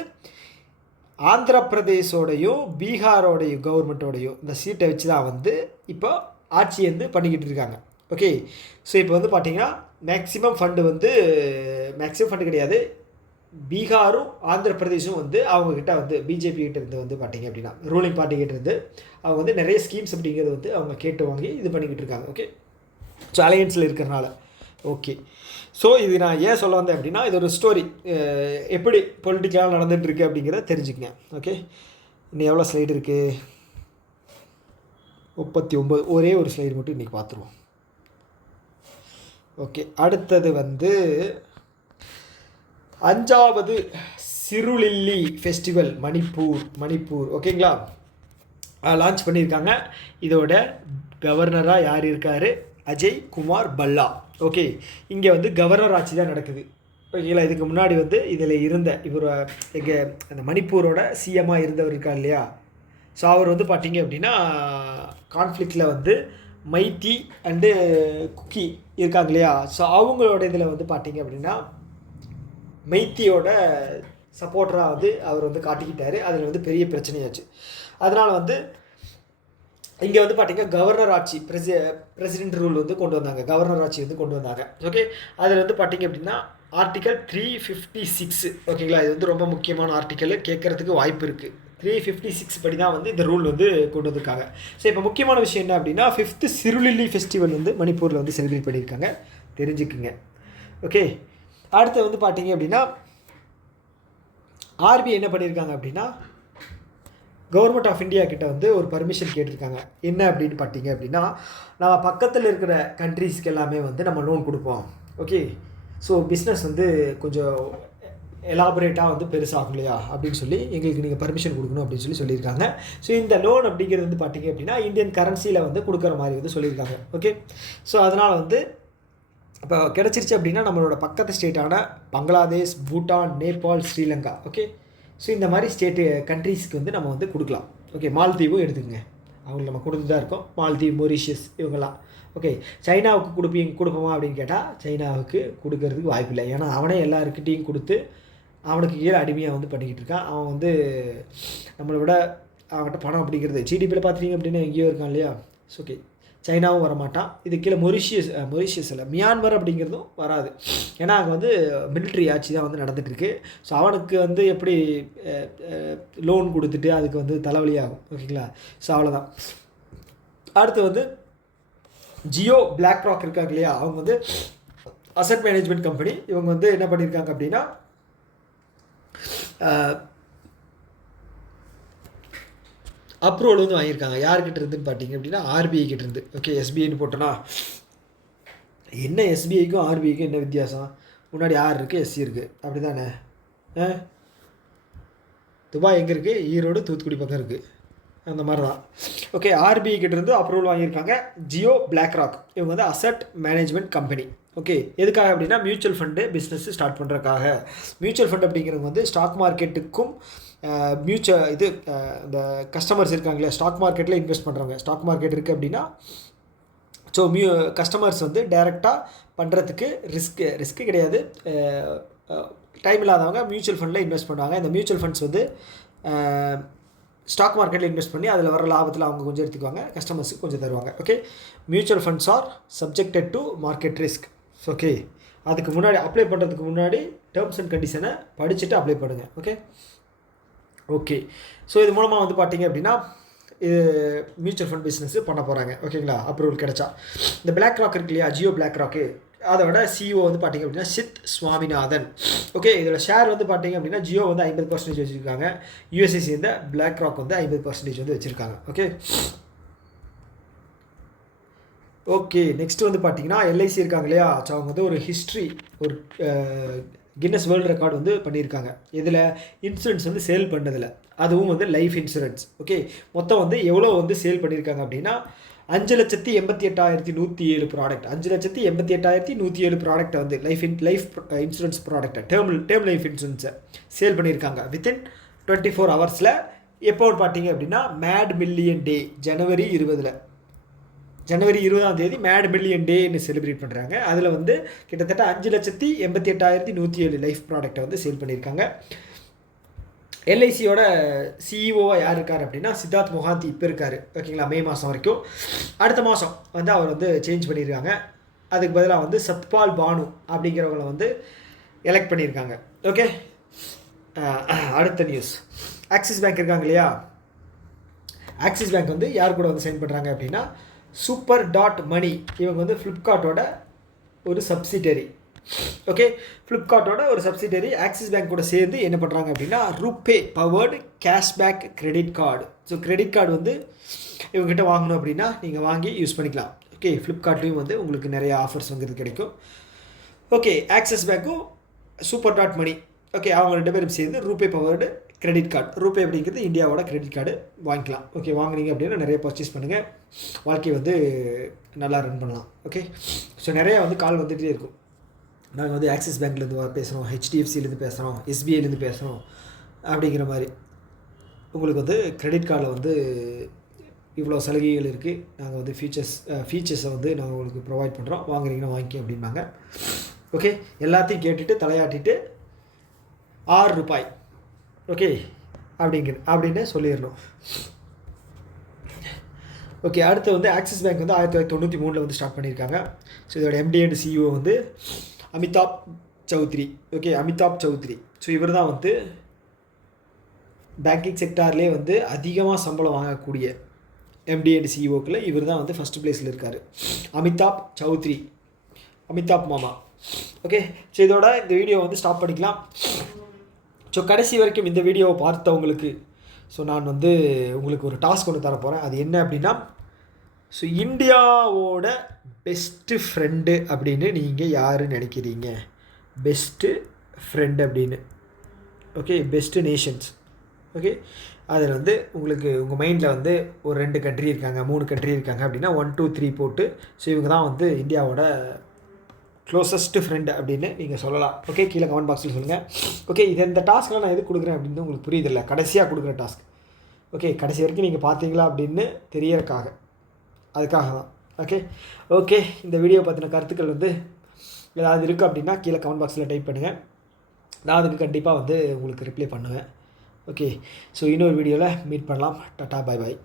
ஆந்திர பிரதேஷோடையும் பீகாரோடையும் கவர்மெண்ட்டோடையும் இந்த சீட்டை வச்சு தான் வந்து இப்போ ஆட்சி வந்து பண்ணிக்கிட்டு இருக்காங்க. ஓகே, ஸோ இப்போ வந்து பார்த்தீங்கன்னா மேக்ஸிமம் ஃபண்டு கிடையாது, பீகாரும் ஆந்திர பிரதேஷும் வந்து அவங்கக்கிட்ட வந்து பிஜேபி கிட்ட இருந்து வந்து பார்த்தீங்க அப்படின்னா ரூலிங் பார்ட்டி கிட்ட இருந்து அவங்க வந்து நிறைய ஸ்கீம்ஸ் அப்படிங்கிறது வந்து அவங்க கேட்டு வாங்கி இது பண்ணிக்கிட்டு இருக்காங்க. ஓகே, ஸோ அலையன்ஸில் இருக்கிறனால. ஓகே, ஸோ இது நான் ஏன் சொல்ல வந்தேன் அப்படின்னா இது ஒரு ஸ்டோரி, எப்படி பொலிட்டிக்கலாக நடந்துகிட்ருக்கு அப்படிங்கிறத தெரிஞ்சுக்கங்க. ஓகே, இன்னும் எவ்வளோ ஸ்லைடு இருக்குது? 39. ஒரே ஒரு ஸ்லைடு மட்டும் இன்றைக்கி பார்த்துருவோம். ஓகே, அடுத்தது வந்து 5வது சிருலில்லி ஃபெஸ்டிவல் மணிப்பூர். ஓகேங்களா, லான்ச் பண்ணியிருக்காங்க. இதோட கவர்னராக யார் இருக்கார்? அஜய் குமார் பல்லா. ஓகே, இங்கே வந்து கவர்னர் ஆட்சி தான் நடக்குது. ஓகேங்களா, இதுக்கு முன்னாடி வந்து இதில் இருந்த இவர் எங்கள் அந்த மணிப்பூரோட சிஎம்மாக இருந்தவர் இருக்கார் இல்லையா. ஸோ அவர் வந்து பார்த்தீங்க அப்படின்னா கான்ஃப்ளிக்டில் வந்து மைத்தி அண்டு குக்கி இருக்காங்க இல்லையா. ஸோ அவங்களோட இதில் வந்து பார்த்தீங்க அப்படின்னா மைத்தியோட சப்போர்ட்டராக வந்து அவர் வந்து காட்டிக்கிட்டார். அதில் வந்து பெரிய பிரச்சனையாச்சு. அதனால் வந்து இங்கே வந்து பார்த்திங்கன்னா கவர்னர் ஆட்சி பிரசிடென்ட் ரூல் வந்து கொண்டு வந்தாங்க, கவர்னர் ஆட்சி வந்து கொண்டு வந்தாங்க. ஓகே, அதில் வந்து பார்த்திங்க அப்படின்னா ஆர்டிக்கல் 356. ஓகேங்களா, இது வந்து ரொம்ப முக்கியமான ஆர்டிக்கல், கேட்குறதுக்கு வாய்ப்பு இருக்குது. 356 படி தான் வந்து இந்த ரூல் வந்து கொண்டு வந்திருக்காங்க. ஸோ இப்போ முக்கியமான விஷயம் என்ன அப்படின்னா 5th சிருலில்லி ஃபெஸ்டிவல் வந்து மணிப்பூரில் வந்து செலிப்ரேட் பண்ணியிருக்காங்க, தெரிஞ்சுக்குங்க. ஓகே, அடுத்து வந்து பார்த்தீங்க அப்படின்னா ஆர்பிஐ என்ன பண்ணியிருக்காங்க அப்படின்னா கவர்மெண்ட் ஆஃப் இந்தியா கிட்ட வந்து ஒரு பர்மிஷன் கேட்டிருக்காங்க. என்ன அப்படின்னு பார்த்தீங்க அப்படின்னா நம்ம பக்கத்தில் இருக்கிற கண்ட்ரீஸ்க்கு எல்லாமே வந்து நம்ம லோன் கொடுப்போம். ஓகே, ஸோ பிஸ்னஸ் வந்து கொஞ்சம் எலாபரேட்டாக வந்து பெருசாகும் இல்லையா அப்படின்னு சொல்லி எங்களுக்கு நீங்கள் பர்மிஷன் கொடுக்கணும் அப்படின்னு சொல்லியிருக்காங்க. ஸோ இந்த லோன் அப்படிங்கிறது வந்து பார்த்தீங்க அப்படின்னா இந்தியன் கரன்சியில் வந்து கொடுக்குற மாதிரி வந்து சொல்லியிருக்காங்க. ஓகே, ஸோ அதனால் வந்து இப்போ கிடச்சிருச்சு அப்படின்னா நம்மளோட பக்கத்து ஸ்டேட்டான பங்களாதேஷ், பூட்டான், நேபாள், ஸ்ரீலங்கா, ஓகே, ஸோ இந்த மாதிரி கண்ட்ரீஸ்க்கு வந்து நம்ம வந்து கொடுக்கலாம். ஓகே, மால்தீவும் எடுத்துக்கங்க, அவங்களுக்கு நம்ம கொடுத்து தான் இருக்கோம். மால்தீவ், மொரிஷியஸ் இவங்கெல்லாம். ஓகே, சைனாவுக்கு கொடுப்போமா அப்படின்னு கேட்டால் சைனாவுக்கு கொடுக்கறதுக்கு வாய்ப்பு இல்லை. ஏன்னா அவனே எல்லாருக்கிட்டையும் கொடுத்து அவனுக்கு கீழே அடிமையாக வந்து பண்ணிக்கிட்டு இருக்கான். அவன் வந்து நம்மளை விட அவன்கிட்ட பணம் அப்படிங்கிறது ஜிடிபியில் பார்த்துட்டிங்க அப்படின்னா எங்கேயோ இருக்கான் இல்லையா. ஸோ ஓகே, சைனாவும் வரமாட்டான். இது கீழே மொரிஷியஸ் இல்லை, மியான்மர் அப்படிங்கிறதும் வராது. ஏன்னா அங்கே வந்து மிலிட்ரி ஆட்சி தான் வந்து நடந்துகிட்ருக்கு. ஸோ அவனுக்கு வந்து எப்படி லோன் கொடுத்துட்டு அதுக்கு வந்து தலைவலியாகும். ஓகேங்களா, ஸோ அவ்வளோதான். அடுத்து வந்து ஜியோ பிளாக் ராக் இருக்காங்க இல்லையா, அவங்க வந்து அசட் மேனேஜ்மெண்ட் கம்பெனி. இவங்க வந்து என்ன பண்ணியிருக்காங்க அப்படின்னா அப்ரூவல் வந்து வாங்கியிருக்காங்க. யார்கிட்ட இருந்துன்னு பார்த்தீங்க அப்படின்னா ஆர்பிஐ கிட்ட இருந்து. ஓகே, எஸ்பிஐன்னு போட்டோன்னா என்ன எஸ்பிஐக்கும் ஆர்பிஐக்கும் என்ன வித்தியாசம்? முன்னாடி ஆர் இருக்குது, எஸ்சி இருக்குது, அப்படி தானே? துபாய் எங்கே இருக்குது? ஈரோடு, தூத்துக்குடி பக்கம் இருக்குது, அந்த மாதிரி தான். ஓகே, ஆர்பிஐ கிட்டேருந்து அப்ரூவல் வாங்கியிருக்காங்க. ஜியோ பிளாக் ராக் இவங்க வந்து அசட் மேனேஜ்மெண்ட் கம்பெனி. ஓகே, எதுக்காக அப்படின்னா மியூச்சுவல் ஃபண்டு பிஸ்னஸ் ஸ்டார்ட் பண்ணுறதுக்காக. மியூச்சுவல் ஃபண்ட் அப்படிங்கிறது வந்து ஸ்டாக் மார்க்கெட்டுக்கும் இந்த கஸ்டமர்ஸ் இருக்காங்களே ஸ்டாக் மார்க்கெட்டில் இன்வெஸ்ட் பண்ணுறவங்க, ஸ்டாக் மார்க்கெட் இருக்குது அப்படின்னா ஸோ கஸ்டமர்ஸ் வந்து டைரெக்டாக பண்ணுறதுக்கு ரிஸ்க்கு கிடையாது, டைம் இல்லாதவங்க மியூச்சுவல் ஃபண்டில் இன்வெஸ்ட் பண்ணுவாங்க. இந்த மியூச்சுவல் ஃபண்ட்ஸ் வந்து ஸ்டாக் மார்க்கெட்டில் இன்வெஸ்ட் பண்ணி அதில் வர லாபத்தில் அவங்க கொஞ்சம் எடுத்துக்குவாங்க, கஸ்டமர்ஸுக்கு கொஞ்சம் தருவாங்க. Okay, mutual funds R subjected to market risk. Okay, அதுக்கு முன்னாடி அப்ளை பண்ணுறதுக்கு முன்னாடி டேர்ம்ஸ் அண்ட் கண்டிஷனை படிச்சுட்டு அப்ளை பண்ணுங்கள். ஓகே ஓகே ஸோ இது மூலமாக வந்து பார்த்தீங்க அப்படின்னா இது மியூச்சுவல் ஃபண்ட் பிஸ்னஸ் பண்ண போகிறாங்க. ஓகேங்களா, அப்ரூவல் கிடைச்சா. இந்த பிளாக் ராக் இருக்கு இல்லையா, ஜியோ பிளாக் ராக்கு, அதோட சிஇஓ வந்து பார்த்திங்க அப்படின்னா சித் சுவாமிநாதன். ஓகே, இதோட ஷேர் வந்து பார்த்திங்க அப்படின்னா ஜியோ வந்து 50% வச்சுருக்காங்க, யூஎஸ்எஸ்சி இந்த பிளாக் ராக் வந்து 50% வந்து வச்சுருக்காங்க. ஓகே ஓகே நெக்ஸ்ட் வந்து பார்த்தீங்கன்னா எல்ஐசி இருக்காங்க இல்லையா, ஸோ அவங்க வந்து ஒரு ஹிஸ்ட்ரி, ஒரு கின்னஸ் வேர்ல்டு ரெக்கார்டு வந்து பண்ணியிருக்காங்க. இதில் இன்சூரன்ஸ் வந்து சேல் பண்ணதில், அதுவும் வந்து லைஃப் இன்சூரன்ஸ். ஓகே, மொத்தம் வந்து எவ்வளோ வந்து சேல் பண்ணியிருக்காங்க அப்படின்னா 5,88,107 ப்ராடக்ட், 5,88,107 ப்ராடக்ட்டை வந்து லைஃப் இன்சூரன்ஸ் ப்ராடக்ட்டை டேர்ம் லைஃப் இன்சூரன்ஸை சேல் பண்ணியிருக்காங்க வித்தின் 24 ஹவர்ஸில். எப்போன்னு பார்த்தீங்க அப்படின்னா மேட் மில்லியன் டே ஜனவரி 20 மேட் மில்லியன் டேன்னு செலிப்ரேட் பண்ணுறாங்க. அதில் வந்து கிட்டத்தட்ட 5,88,107 லைஃப் ப்ராடக்டை வந்து சேல் பண்ணியிருக்காங்க. எல்ஐசியோட சிஇஓவாக யார் இருக்கார் அப்படின்னா சித்தார்த் மொஹாந்தி இப்போ இருக்கார். ஓகேங்களா, மே மாதம் வரைக்கும். அடுத்த மாதம் வந்து அவர் வந்து சேஞ்ச் பண்ணியிருக்காங்க. அதுக்கு பதிலாக வந்து சத்பால் பானு அப்படிங்கிறவங்கள வந்து எலெக்ட் பண்ணியிருக்காங்க. ஓகே, அடுத்த நியூஸ், ஆக்சிஸ் பேங்க் இருக்காங்க இல்லையா, ஆக்சிஸ் பேங்க் வந்து யார் கூட வந்து சைன் பண்ணுறாங்க அப்படின்னா சூப்பர் டாட் மணி. இவங்க வந்து ஃப்ளிப்கார்ட்டோட ஒரு சப்சிடரி. ஓகே, ஃப்ளிப்கார்ட்டோட ஒரு சப்சிடரி ஆக்சிஸ் பேங்க் கூட சேர்ந்து என்ன பண்ணுறாங்க அப்படின்னா RuPay powered cashback credit card. So credit card வந்து இவங்ககிட்ட வாங்கணும் அப்படின்னா நீங்கள் வாங்கி யூஸ் பண்ணிக்கலாம். ஓகே, ஃப்ளிப்கார்ட்லேயும் வந்து உங்களுக்கு நிறைய ஆஃபர்ஸ் வந்து கிடைக்கும். ஓகே, ஆக்சிஸ் பேங்க்கும் சூப்பர் டாட் மணி, ஓகே, அவங்க 2 பேரும் சேர்ந்து RuPay powered credit card, RuPay அப்படிங்கிறது இந்தியாவோட கிரெடிட் கார்டு வாங்கிக்கலாம். ஓகே, வாங்கினீங்க அப்படின்னா நிறைய பர்ச்சேஸ் பண்ணுங்கள், வாழ்க்கையை வந்து நல்லா ரன் பண்ணலாம். ஓகே, ஸோ நிறையா வந்து கால் வந்துகிட்டே இருக்கும். நாங்கள் வந்து ஆக்சிஸ் பேங்க்லேருந்து பேசுகிறோம், ஹெச்டிஎஃப்சிலேருந்து பேசுகிறோம், எஸ்பிஐலேருந்து பேசுகிறோம் அப்படிங்கிற மாதிரி. உங்களுக்கு வந்து கிரெடிட் கார்டில் வந்து இவ்வளோ சலுகைகள் இருக்குது, நாங்கள் வந்து ஃபீச்சர்ஸை வந்து நாங்கள் உங்களுக்கு ப்ரொவைட் பண்ணுறோம், வாங்குறீங்கன்னா வாங்கிக்க அப்படிம்பாங்க. ஓகே, எல்லாத்தையும் கேட்டுட்டு தலையாட்டிட்டு ₹6 ஓகே அப்படின்னு சொல்லிடணும். ஓகே, அடுத்து வந்து ஆக்சிஸ் பேங்க் வந்து 1993 வந்து ஸ்டார்ட் பண்ணியிருக்காங்க. ஸோ இதோட எம்டி அண்ட் சிஇஓ வந்து அமிதாப் சௌத்ரி. ஓகே, அமிதாப் சௌத்ரி. ஸோ இவர் தான் வந்து பேங்கிங் செக்டார்லேயே வந்து அதிகமாக சம்பளம் வாங்கக்கூடிய எம்டி அண்ட் சிஇஓக்களில் இவர் தான் வந்து ஃபஸ்ட்டு ப்ளேஸில் இருக்கார். அமிதாப் சௌத்ரி, அமிதாப் மாமா. ஓகே, ஸோ இதோட இந்த வீடியோ வந்து ஸ்டாப் பண்ணிக்கலாம். ஸோ கடைசி வரைக்கும் இந்த வீடியோவை பார்த்தவங்களுக்கு ஸோ நான் வந்து உங்களுக்கு ஒரு டாஸ்க் ஒன்று தரப்போகிறேன். அது என்ன அப்படின்னா, ஸோ இந்தியாவோட பெஸ்ட்டு ஃப்ரெண்டு அப்படின்னு நீங்கள் யார் நினைக்கிறீங்க? பெஸ்ட்டு ஃப்ரெண்டு அப்படின்னு. Okay, best Nations. ஓகே, அதில் வந்து உங்களுக்கு உங்கள் மைண்டில் வந்து ஒரு 2 கண்ட்ரி இருக்காங்க, 3 கண்ட்ரி இருக்காங்க அப்படின்னா 1 2 3 போட்டு ஸோ இவங்க தான் வந்து இந்தியாவோட க்ளோசஸ்ட்டு ஃப்ரெண்டு அப்படின்னு நீங்கள் சொல்லலாம். ஓகே, கீழே கமெண்ட் பாக்ஸில் சொல்லுங்கள். ஓகே, இந்த டாஸ்க்லாம் நான் எது கொடுக்குறேன் அப்படின்னு உங்களுக்கு புரியுதில்ல, கடைசியாக கொடுக்குற டாஸ்க். ஓகே, கடைசி வரைக்கும் நீங்கள் பார்த்தீங்களா அப்படின்னு தெரியறதுக்காக, அதுக்காக தான். ஓகே ஓகே இந்த வீடியோ பற்றின கருத்துக்கள் வந்து ஏதாவது இருக்குது அப்படின்னா கீழே கமெண்ட் பாக்ஸில் டைப் பண்ணுங்கள். நான் அதுக்கு கண்டிப்பாக வந்து உங்களுக்கு ரிப்ளை பண்ணுவேன். ஓகே, ஸோ இன்னொரு வீடியோவில் மீட் பண்ணலாம். Tata, bye bye.